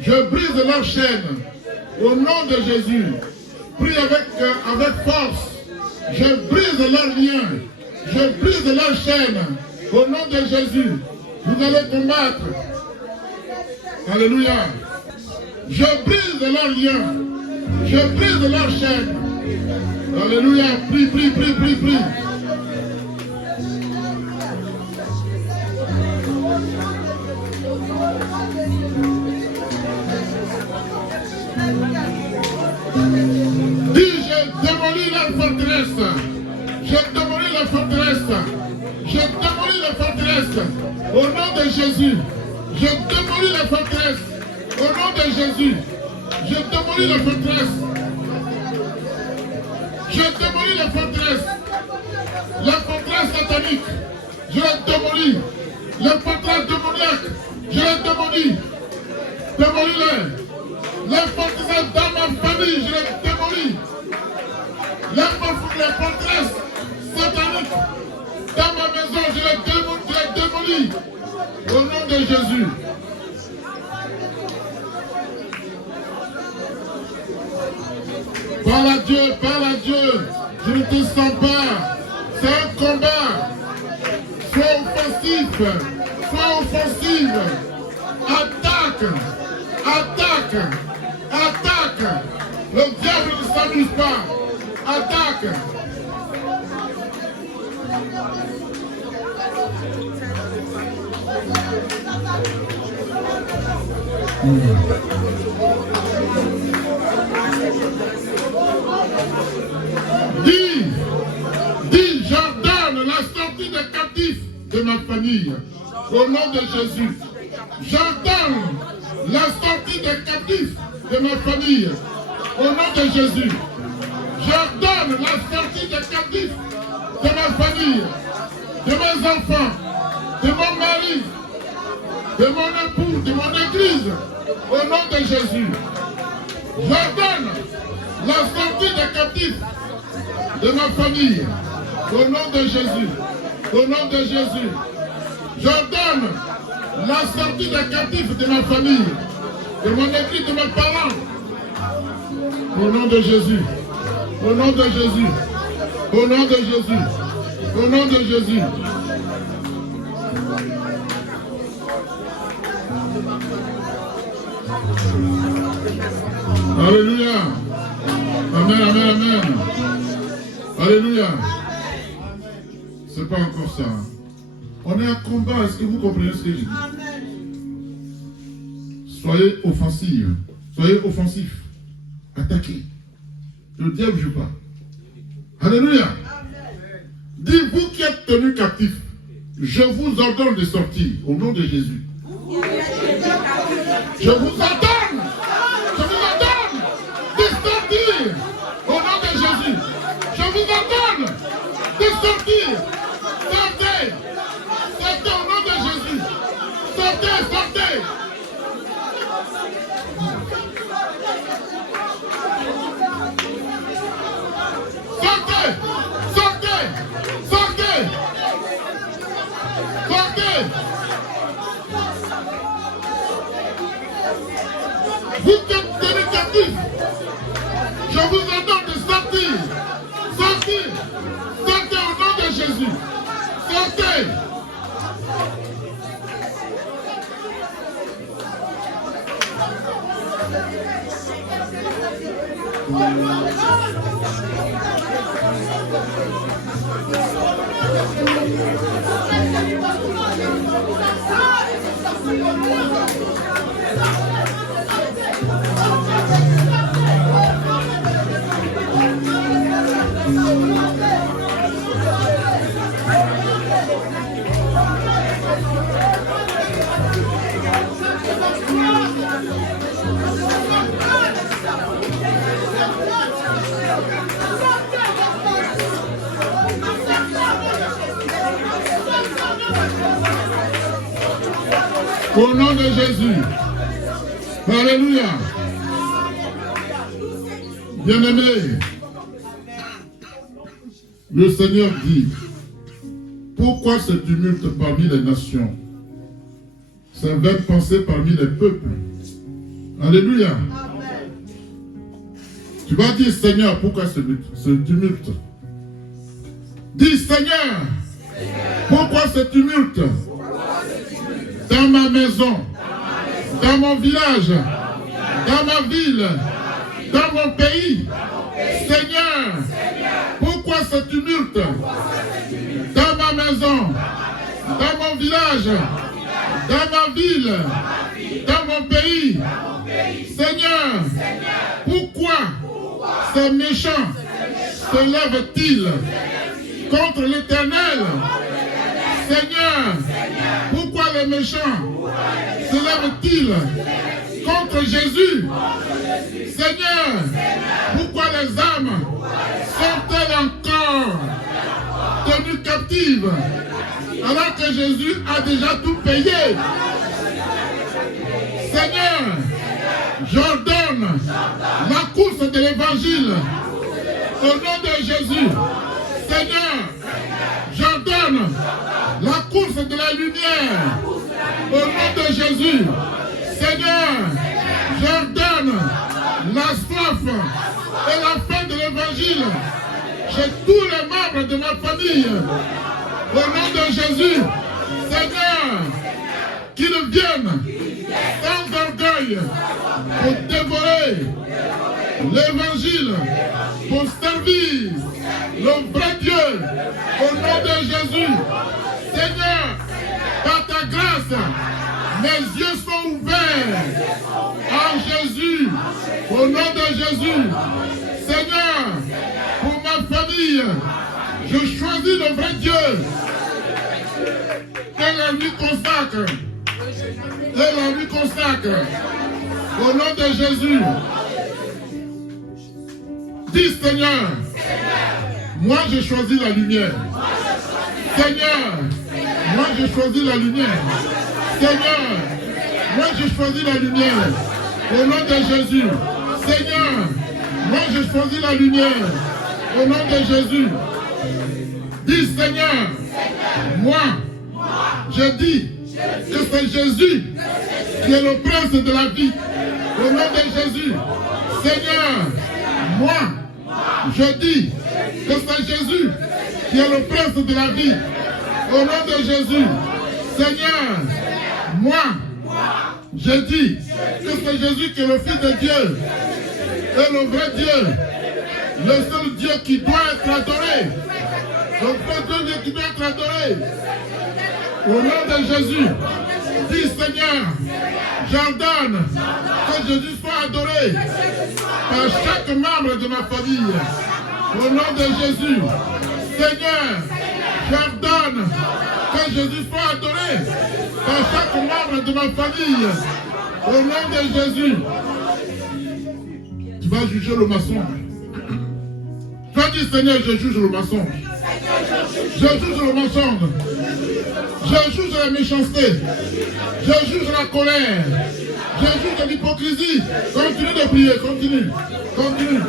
je brise leurs chaînes au nom de Jésus. Prie avec force. Je brise leurs liens, je brise leurs chaînes au nom de Jésus. Vous allez combattre. Alléluia. Je brise leurs liens, je brise leurs chaînes. Alléluia. Prie, prie, prie, prie, prie. Dis, je démolis la forteresse. Je démolis la forteresse. Je démolis la forteresse. Au nom de Jésus. Je démolis la forteresse. Au nom de Jésus. Je démolis la forteresse. Je démolis la forteresse. La forteresse satanique. Je la démolis. La forteresse démoniaque. Je la démolis. Démolis-les. La forteresse dans ma famille, je la démolis. La forteresse satanique dans ma maison, je la démolis. Au nom de Jésus. Parle à Dieu, parle à Dieu. Je ne te sens pas. C'est un combat. Sois offensif. Sois offensive. Attaque. Attaque. Attaque. Le diable ne s'amuse pas. Attaque. Dis, j'ordonne la sortie des captifs de ma famille. Au nom de Jésus. J'ordonne la sortie des captifs de ma famille. Au nom de Jésus. J'ordonne la sortie des captifs de ma famille, de mes enfants, de mon mari, de mon époux, de mon église. Au nom de Jésus. J'ordonne la sortie des captifs de ma famille. Au nom de Jésus. Au nom de Jésus. J'ordonne la sortie des captifs de ma famille, de mon église, de mes parents. Au nom de Jésus. Au nom de Jésus. Au nom de Jésus. Au nom de Jésus. Alléluia. Amen, amen, amen. Alléluia. C'est pas encore ça. On est en combat. Est-ce que vous comprenez ce que je dis? Soyez offensifs. Soyez offensifs. Attaquez. Le diable ne joue pas. Alléluia. Dis-vous qui êtes tenus captifs, je vous ordonne de sortir au nom de Jésus. Je vous ordonne de sortir au nom de Jésus. Je vous ordonne de sortir. Sortez. Sortez au nom de Jésus. Sortez, sortez. Sortez. Sortez. Sortez. Sortez. Vous êtes tenus captifs. Je vous ordonne de sortir. Sortir. Sortez au nom de Jésus. Sortez. Au nom de Jésus. Alléluia. Bien-aimé, le Seigneur dit, pourquoi ce tumulte parmi les nations? C'est vaine pensée parmi les peuples. Alléluia. Tu vas dire, Seigneur, pourquoi ce tumulte? Dis, Seigneur, pourquoi ce tumulte? Dans ma maison, dans mon village, dans ma ville, dans mon pays. Seigneur, pourquoi ce tumulte? Dans ma maison, dans mon village, dans ma ville, dans mon pays. Seigneur, pourquoi ces méchants se lèvent-ils contre l'Éternel? Seigneur, pourquoi les méchants se lèvent-ils contre Jésus? Seigneur, pourquoi les âmes sont-elles encore tenues captives alors que Jésus a déjà tout payé? Seigneur, j'ordonne la course de l'évangile au nom de Jésus. Seigneur, j'ordonne la course de la lumière au nom de Jésus. Seigneur, j'ordonne la soif et la faim de l'évangile chez tous les membres de ma famille. Au nom de Jésus, Seigneur, qu'ils viennent sans orgueil pour dévorer l'évangile, pour servir le vrai Dieu. Au nom de Jésus, Seigneur, par ta grâce, mes yeux sont ouverts en Jésus. Au nom de Jésus, Seigneur, pour ma famille, je choisis le vrai Dieu. Que la lui consacre. Que la lui consacre. Au nom de Jésus. Dis Seigneur, moi j'ai choisi la lumière. Seigneur, moi j'ai choisi la lumière. Seigneur, moi j'ai choisi la lumière. Au nom de Jésus. Seigneur, moi j'ai choisi la lumière. Au nom de Jésus. Dis Seigneur, moi, je dis que c'est Jésus qui est le prince de la vie. Au nom de Jésus. Seigneur, moi, je dis que c'est Jésus qui est le prince de la vie. Au nom de Jésus. Seigneur, moi, je dis que c'est Jésus qui est le Fils de Dieu et le vrai Dieu, le seul Dieu qui doit être adoré. Le vrai Dieu qui doit être adoré. Au nom de Jésus, dis Seigneur, j'ordonne que Jésus soit adoré par chaque membre de ma famille. Au nom de Jésus, Seigneur, j'ordonne que Jésus soit adoré par chaque membre de ma famille. Au nom de Jésus, tu vas juger le mensonge. Tu vas dire Seigneur, je juge le mensonge. Je juge le mensonge. Je juge la méchanceté. Je juge la colère. Je juge l'hypocrisie. Continue de prier, continue. Continue.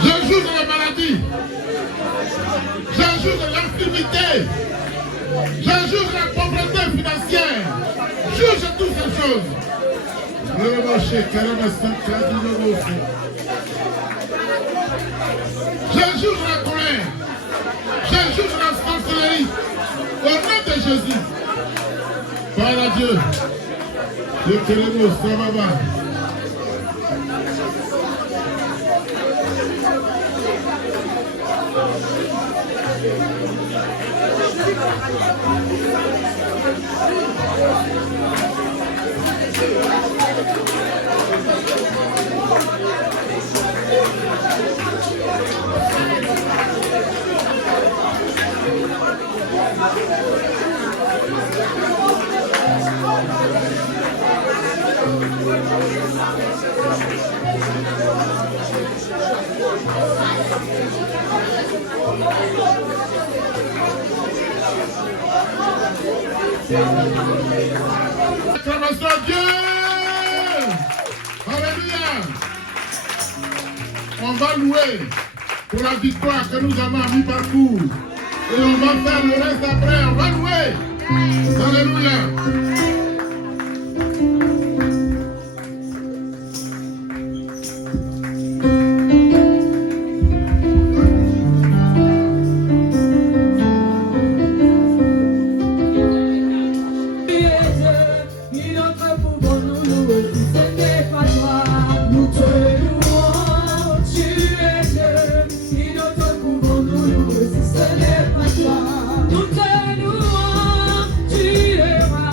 Je juge la maladie. Je juge l'infimité. Je juge la pauvreté financière. Juge toutes ces choses. Je juge la colère. Je juge la sorcellerie. Au nom de Jésus. Parle à Dieu. Dieu te le mot, ça va va. Acclamation à Dieu. Alléluia. On va louer pour la victoire que nous avons à mi-parcours. Et on va faire le reste après. On va louer. Alléluia. Nous te louons, tu es roi.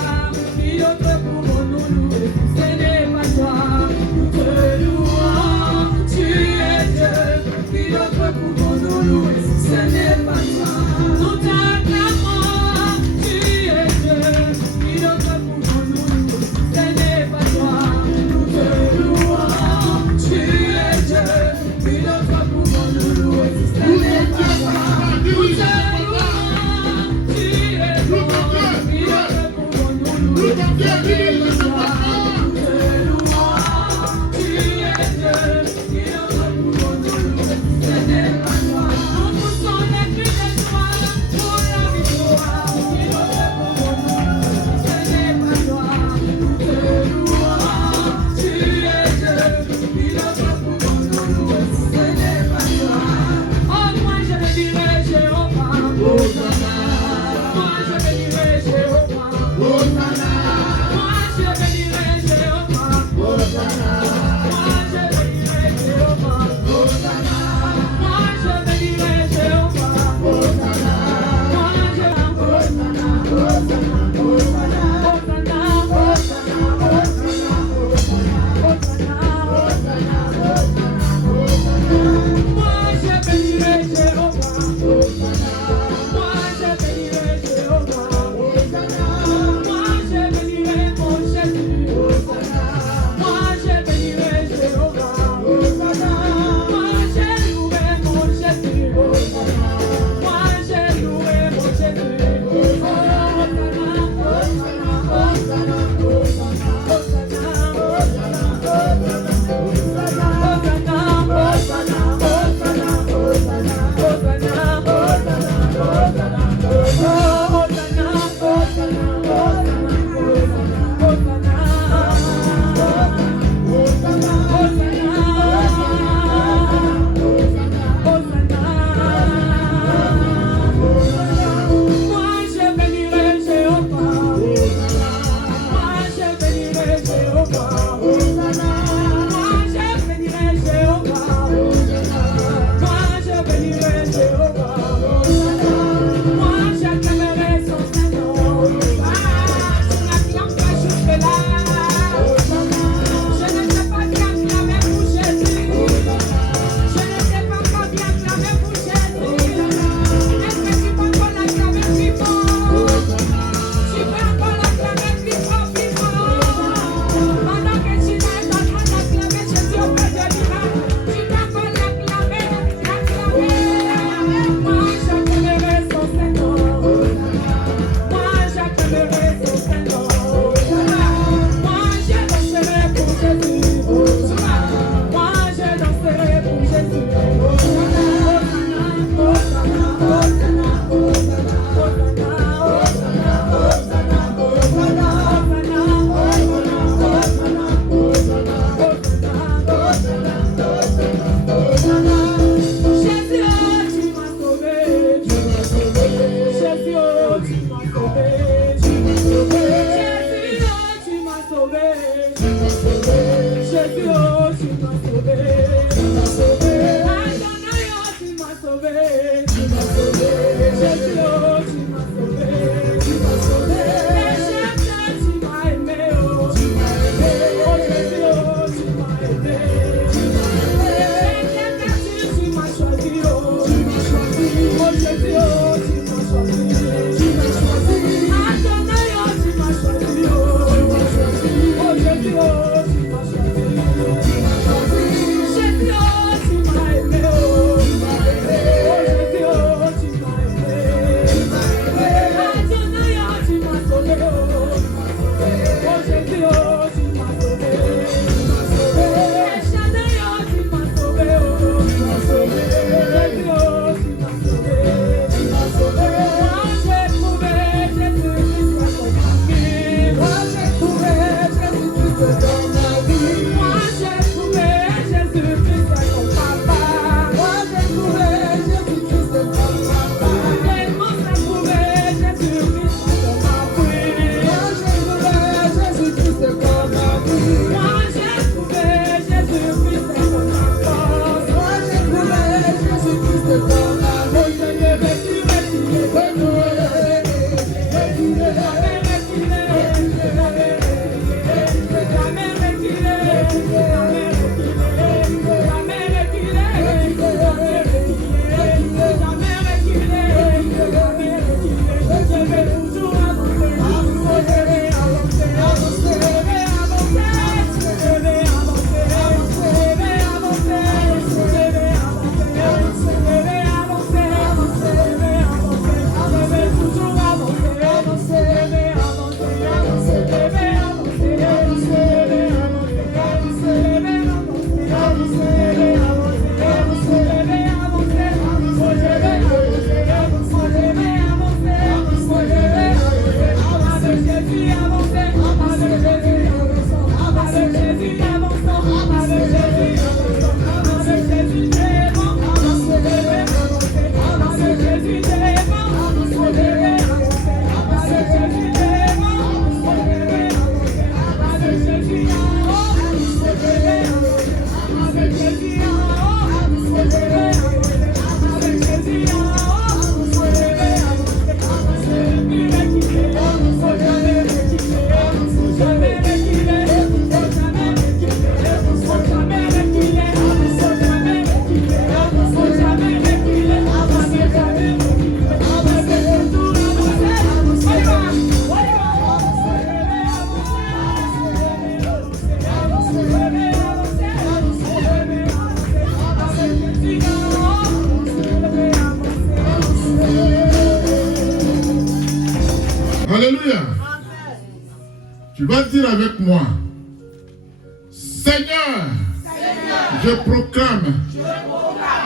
Tu vas dire avec moi, Seigneur, je proclame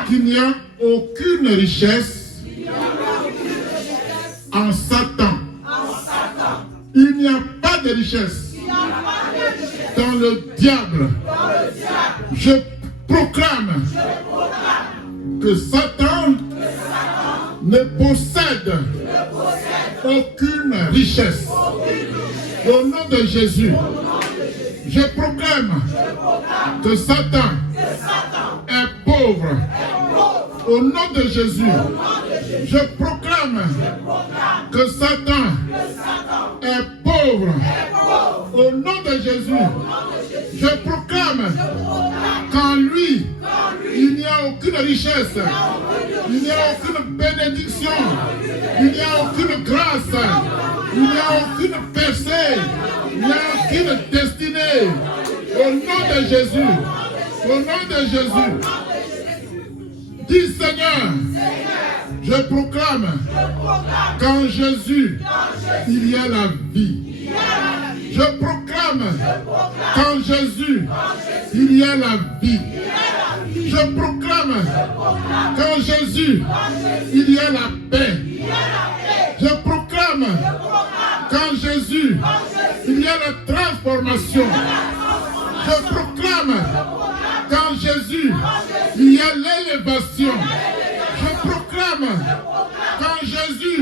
qu'il n'y a aucune richesse en Satan. Il n'y a pas de richesse dans le diable. Je proclame que Satan ne possède aucune richesse. Au nom de Jésus, je proclame que Satan est pauvre. Au nom de Jésus, je proclame que Satan est pauvre. Au nom de Jésus, je proclame qu'en lui, il n'y a aucune richesse, il n'y a aucune bénédiction, il n'y a aucune grâce, il n'y a aucune percée, il n'y a aucune destinée. Au nom de Jésus, au nom de Jésus, dis Seigneur, je proclame qu'en Jésus, il y a la vie. Je proclame qu'en Jésus, il y a la vie. Je proclame qu'en Jésus, il y a la paix. Je proclame qu'en Jésus, il y a la transformation. Je proclame qu'en Jésus, il y a l'élévation. Je proclame qu'en Jésus,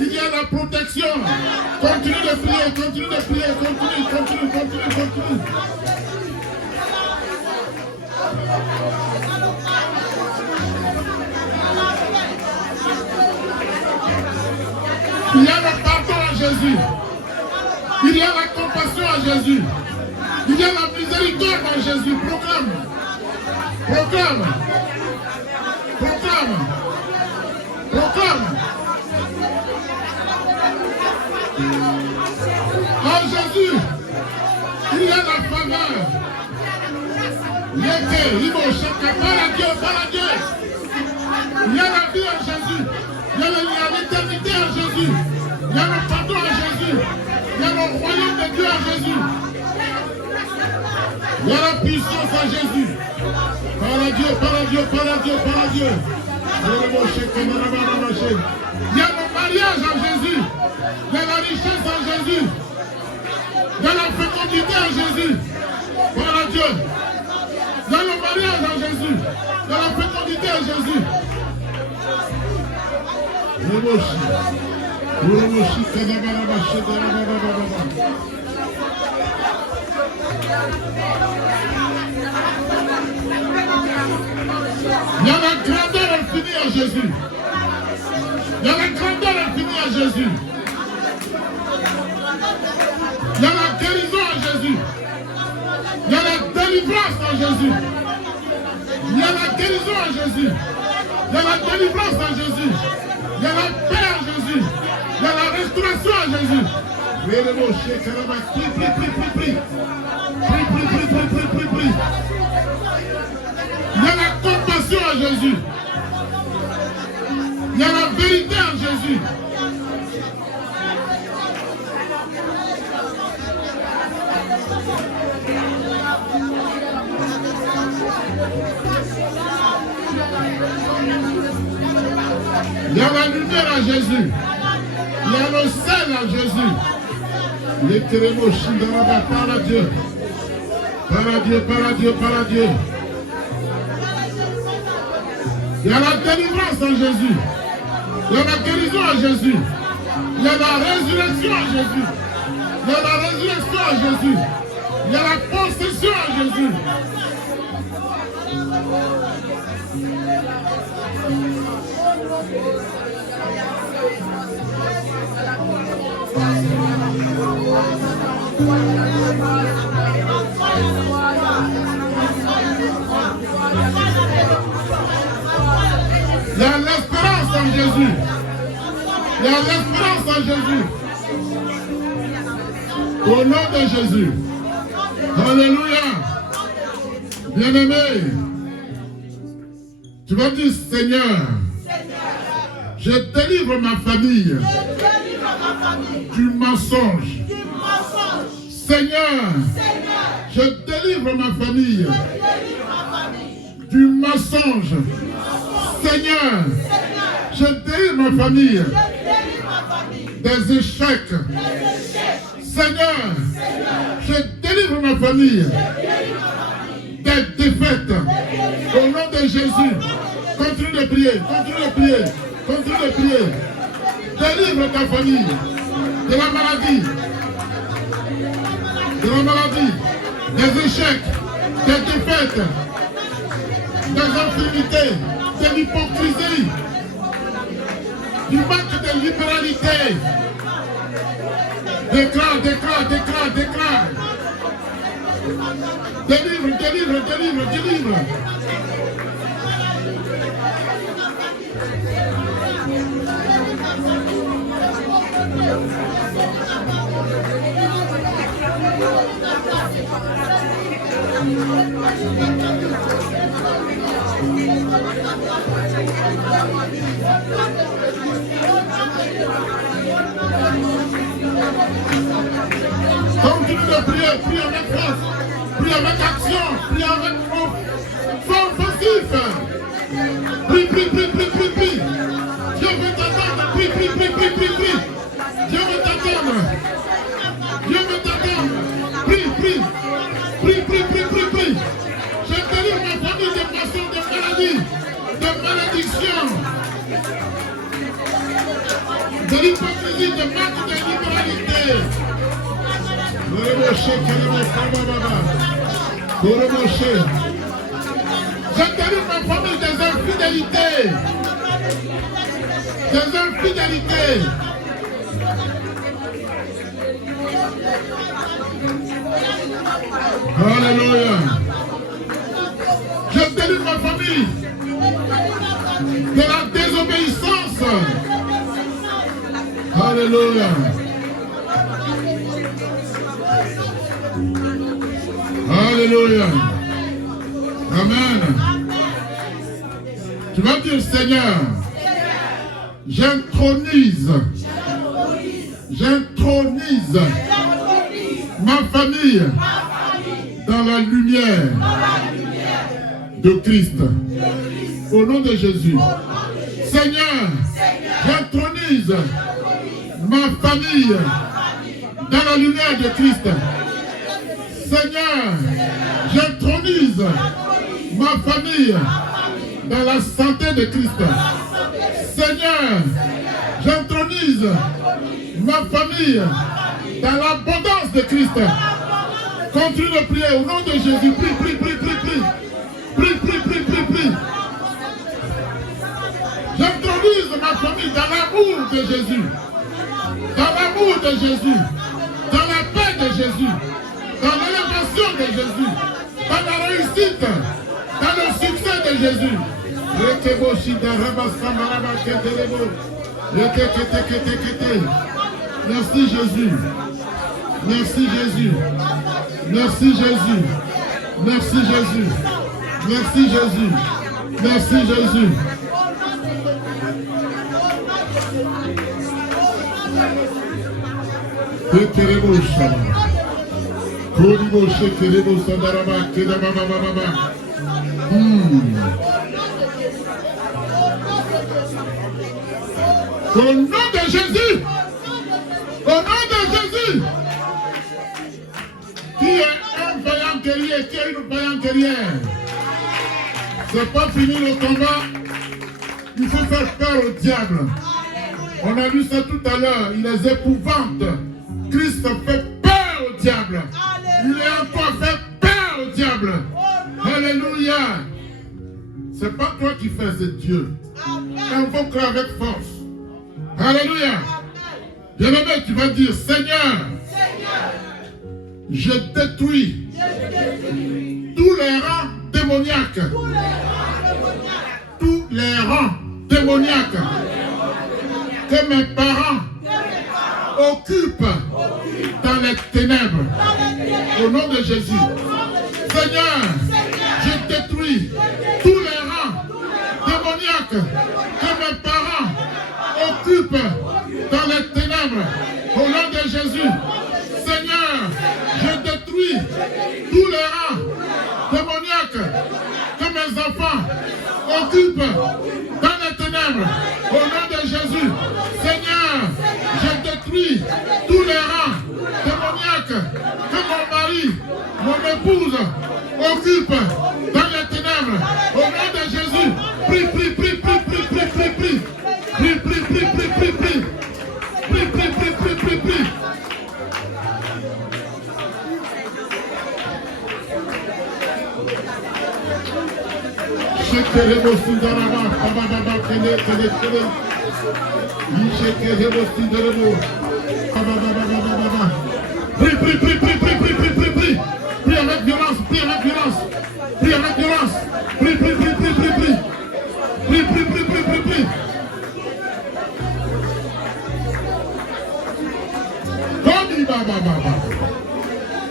il y a la protection. Continue de prier, continue de prier, continue. Il y a le pardon à Jésus. Il y a la compassion à Jésus. Il y a la miséricorde à Jésus. Proclame. Proclame. Proclame. Proclame. En Jésus, il y a la faveur. Il y a la vie en Jésus. Il y a l'éternité en Jésus. Il y a le pardon en Jésus. Il y a le royaume de Dieu en Jésus. Il y a la puissance en Jésus. Par Dieu, par Dieu, par Dieu, par Dieu. Il y a le mariage en Jésus. Il y a la richesse en Jésus. Il y a la fécondité en Jésus. Par Dieu. Il y a le mariage en Jésus. Il y a la fécondité en Jésus. Il y a la grandeur infinie en Jésus. Il y a la grandeur infinie en Jésus. Il y a la guérison en Jésus. Il y a la délivrance en Jésus. Il y a la guérison en Jésus. Il y a la délivrance en Jésus. Il y a la paix en Jésus. Il y a la restauration en Jésus. Prie. Il y a la compassion en Jésus. Il y a la vérité en Jésus. Il y a la lumière en Jésus. Il y a le sel en Jésus. Les télémochis dans la bas, par Dieu. Par Dieu, par Dieu, par Dieu. Il y a la délivrance en Jésus. Il y a la guérison en Jésus. Il y a la résurrection en Jésus. Il y a la résurrection en Jésus. Il y a la possession en Jésus. Il y a l'espérance en Jésus. Il y a l'espérance en Jésus. Au nom de Jésus. Alléluia. Bien-aimé, tu vas dire Seigneur, je délivre ma famille du mensonge. Seigneur, je délivre ma famille du mensonge. Seigneur, je délivre ma famille des échecs. Seigneur, je délivre ma famille des défaites. Au nom de Jésus, continue de prier, continue de prier, continue de prier. Délivre ta famille de la maladie, des échecs, des défaites, des infirmités, de l'hypocrisie, du manque de libéralité. Déclare, déclare, déclare, déclare. Délivre, délivre, délivre, délivre. Continue de prier, prie avec force, prie avec action, prie avec force offensive. Prie, prie, prie, prie, prie, prie. Dieu veut t'attendre, prie, prie, prie, prie, prie, prie. Dieu veut t'attendre. Dieu veut t'attendre. Prie, prie, prie, prie, prie, prie, prie. Je délivre ma famille de façon de maladie, de malédiction, de l'hypocrisie, de manque de libéralité. Je délivre ma famille des infidélités. Des infidélités. Alléluia. Je délivre ma famille de la désobéissance. Alléluia. Alléluia. Amen. Tu vas dire, Seigneur, j'intronise ma famille dans la lumière de Christ. Au nom de Jésus. Seigneur, j'intronise ma famille dans la lumière de Christ. Seigneur, j'intronise ma famille dans la santé de Christ. Seigneur, j'intronise ma famille dans l'abondance de Christ. Continue de prier au nom de Jésus. Prie, prie, prie, prie, prie. Prie, prie, prie, prie, prie. J'intronise ma famille dans l'amour de Jésus. Dans l'amour de Jésus. Dans la paix de Jésus. Dans l'élévation de Jésus. Dans la réussite. Dans le succès de Jésus. Merci Jésus. Merci Jésus. Merci Jésus. Merci Jésus. Merci Jésus. Merci Jésus. Au nom de Jésus. Au nom de Jésus. Qui est un vaillant guerrier, qui est une vaillante guerrière. C'est pas fini le combat. Il faut faire peur au diable. On a vu ça tout à l'heure. Il les épouvante. Christ fait peur au diable. Il est encore fait peur au diable. Alléluia. C'est pas toi qui fais, c'est Dieu. Invoque-le avec force. Alléluia. Bien-aimé, tu vas dire, Seigneur, je détruis tous les rangs démoniaques. Tous les rangs démoniaques que mes parents occupent dans les ténèbres. Au nom de Jésus. Seigneur, je détruis tous les rangs démoniaques que mes parents occupent dans les ténèbres. Au nom de Jésus. Seigneur, je occupe dans les ténèbres. Au nom de Jésus, Seigneur, je détruis tous les rangs démoniaques que mon mari, mon épouse occupe dans les ténèbres. Au nom de Jésus, prie, prie, prie, prie, prie, prie, prie, prie. Prie, prie, prie, prie, prie, prie. Prie, prie, prie, prie, prie, prie. Shekerebo Sundarama, Baba Baba Kele Kele Kele. Shekerebo Sundarebo, Baba Baba Baba Baba. Prie, prie, prie, prie, prie, prie, prie, prie, prie. Prie avec violence, prie avec violence. Prie avec violence. Prie, prie, prie, prie, prie, prie. Prie, prie, prie, prie, prie, prie.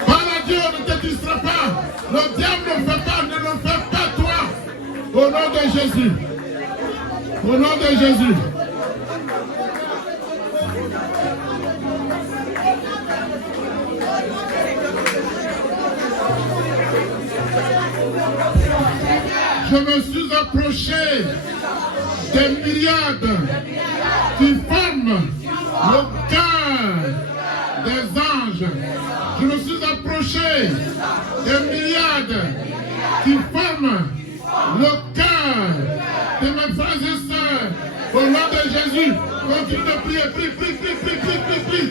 Par Dieu, ne te distrais pas. Le diable ne fait pas, ne le fait pas toi. Au nom de Jésus. Au nom de Jésus. Je me suis approché des myriades qui forment le cœur des anges. Je me suis approché des myriades qui forment le cœur de mes frères et sœurs. Au nom de Jésus, continue de prier, prie, prie, prie, prie, prie, prie, prie.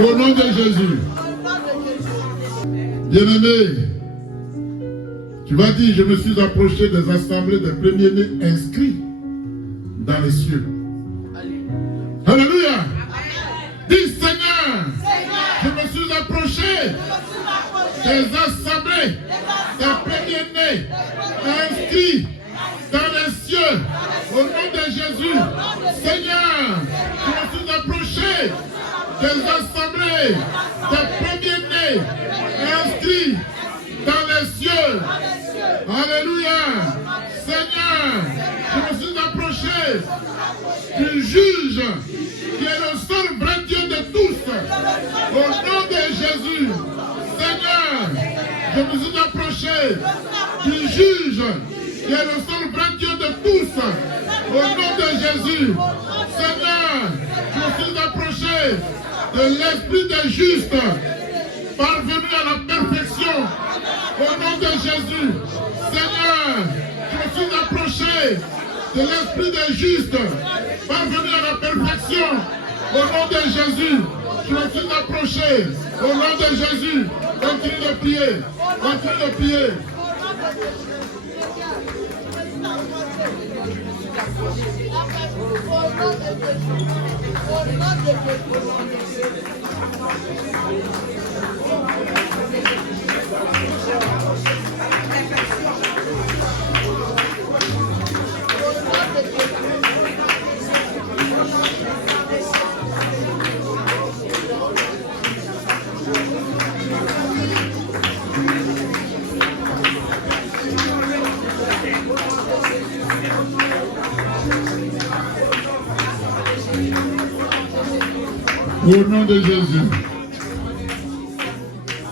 Au nom de Jésus. Bien-aimé, tu vas dire, je me suis approché des assemblées des premiers-nés inscrits dans les cieux. Alléluia. Dis Seigneur, je me suis approché des assemblées des premiers-nés inscrits dans les cieux. Au nom de Jésus, Seigneur, je me suis approché des assemblées des premiers-nés inscrits dans les cieux. Alléluia. Seigneur, je me suis approché du juge qui est le seul vrai Dieu de tous. Au nom de Jésus, Seigneur, je me suis approché du juge qui est le seul vrai Dieu de tous. Au nom de Jésus, Seigneur, je me suis approché de l'esprit des justes, parvenu à la perfection. Au nom de Jésus, Seigneur, je me suis approché de l'esprit des justes, parvenu à la perfection. Au nom de Jésus, je me suis approché. Au nom de Jésus, continue de prier. Continue de prier. Au nom de Jésus,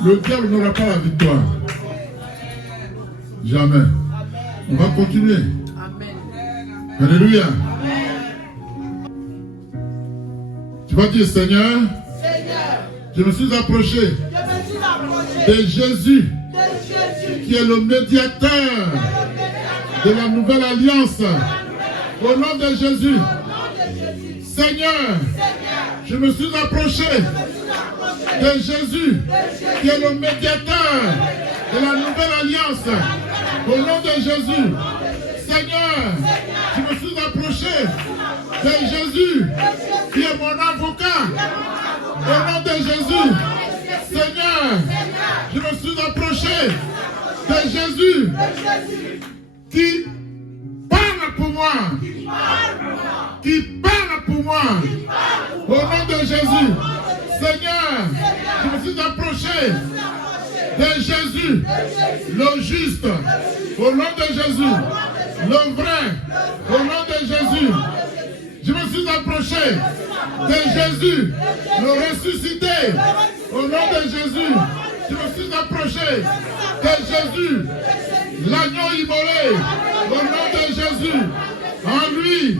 le diable n'aura pas la victoire. Jamais. On va continuer. Amen. Alléluia. Amen. Tu vas dire, Seigneur, je me suis approché de Jésus, qui est le médiateur de la nouvelle alliance. Au nom de Jésus, Seigneur, je me suis approché de Jésus, qui est le médiateur de la nouvelle alliance. Au nom de Jésus, Seigneur, je me suis approché de Jésus, qui est mon avocat. Au nom de Jésus, Seigneur, je me suis approché de Jésus, qui parle pour moi. Qui parle pour moi. Au nom de Jésus. Seigneur, je me suis approché de Jésus, le juste. Au nom de Jésus. Le vrai. Au nom de Jésus. Je me suis approché de Jésus, le ressuscité. Au nom de Jésus. Je me suis approché de Jésus, l'agneau immolé. Au nom de Jésus. En lui,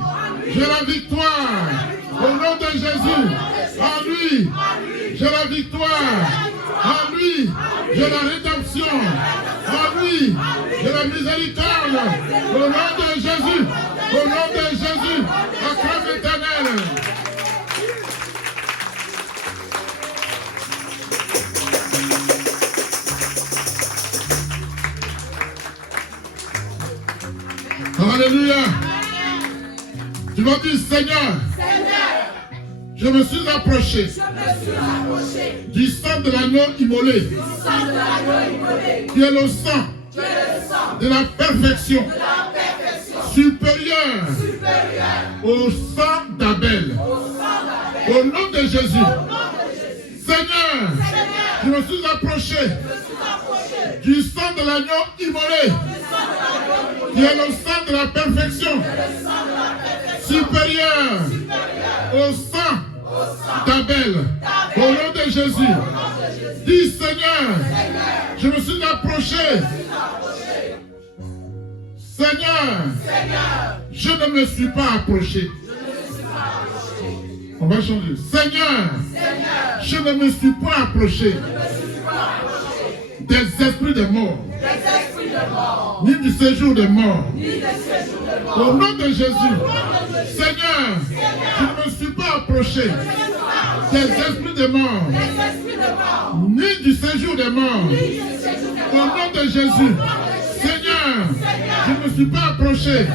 j'ai la victoire. Au nom de Jésus. En lui, j'ai la victoire. En lui, j'ai la rédemption. En lui, j'ai la miséricorde. Au nom de Jésus. Au nom de Jésus. Acclame l'Éternel. Alléluia. Tu vas dire, Seigneur, je me suis approché du sang de l'agneau immolé, qui est le sang de la perfection, supérieur au sang d'Abel. Au nom de Jésus, Seigneur, je me suis approché du sang de l'agneau immolé, qui est le sang de la perfection, supérieur au sang d'Abel. Au nom de Jésus, dis, Seigneur, je me suis approché. Seigneur, je ne me suis pas approché. On va changer. Seigneur, je ne me suis pas approché des esprits de mort, ni du séjour des morts. Au nom de Jésus, Seigneur, je ne me suis pas approché des esprits de mort, ni du séjour des morts. Au nom de Jésus, Seigneur, je ne me suis pas approché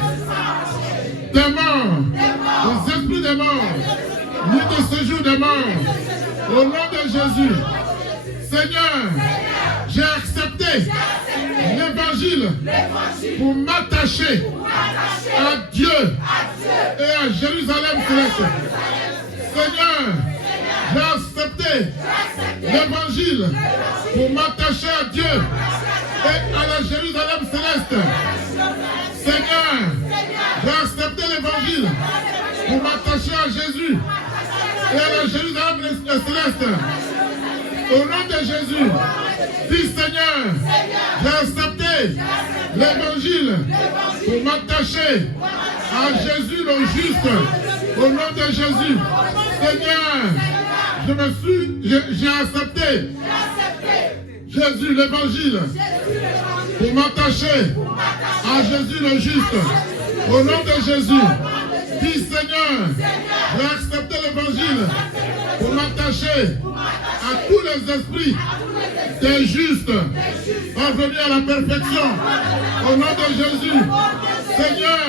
des morts, des esprits de mort, ni du séjour des morts. Au nom de Jésus, Seigneur, j'ai accepté l'évangile pour m'attacher à Dieu et à Jérusalem céleste. Seigneur, j'ai accepté l'évangile pour m'attacher à Dieu et à la Jérusalem céleste. Seigneur, j'ai accepté l'évangile pour m'attacher à Jésus et à la Jérusalem céleste. Au nom de Jésus, dis, Seigneur, j'ai accepté l'évangile pour m'attacher à Jésus le juste. Au nom de Jésus, Seigneur, j'ai accepté Jésus l'évangile pour m'attacher à Jésus le juste. Au nom de Jésus, dis, Seigneur, j'ai accepté l'évangile pour m'attacher à tous les esprits des justes parvenus à la perfection. Au nom de Jésus, Seigneur,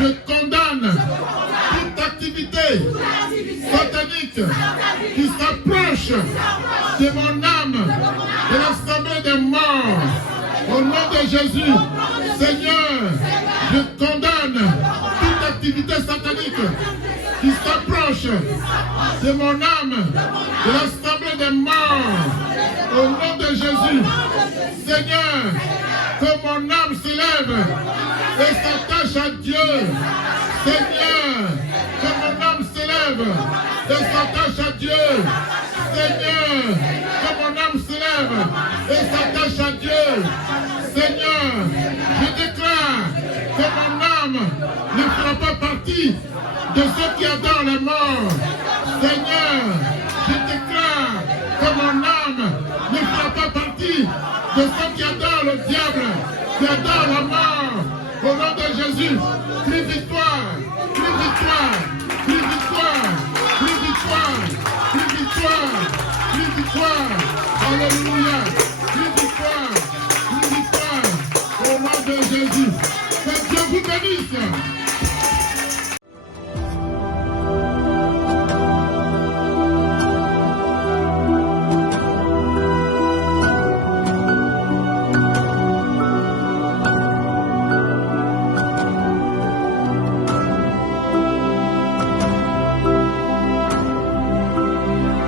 je condamne toute activité satanique qui s'approche de mon âme, de l'assemblée des morts. Au nom de Jésus, Seigneur, je condamne toute activité satanique qui s'approche de mon âme, de l'assemblée des morts. Au nom de Jésus, Seigneur, que mon âme s'élève et s'attache à Dieu. Seigneur, que mon âme s'élève et s'attache à Dieu. Seigneur, que mon âme s'élève et s'attache à Dieu. Seigneur, je déclare que mon âme ne fera pas partie de ceux qui adorent les morts. Seigneur, je déclare que mon âme ne fera pas partie de ceux qui adorent le diable, qui adorent la mort. Au nom de Jésus, crie victoire, crie victoire, crie victoire, crie victoire, crie victoire, crie victoire. Alléluia. Une victoire. Une victoire. Au nom de Jésus. Que Dieu vous bénisse.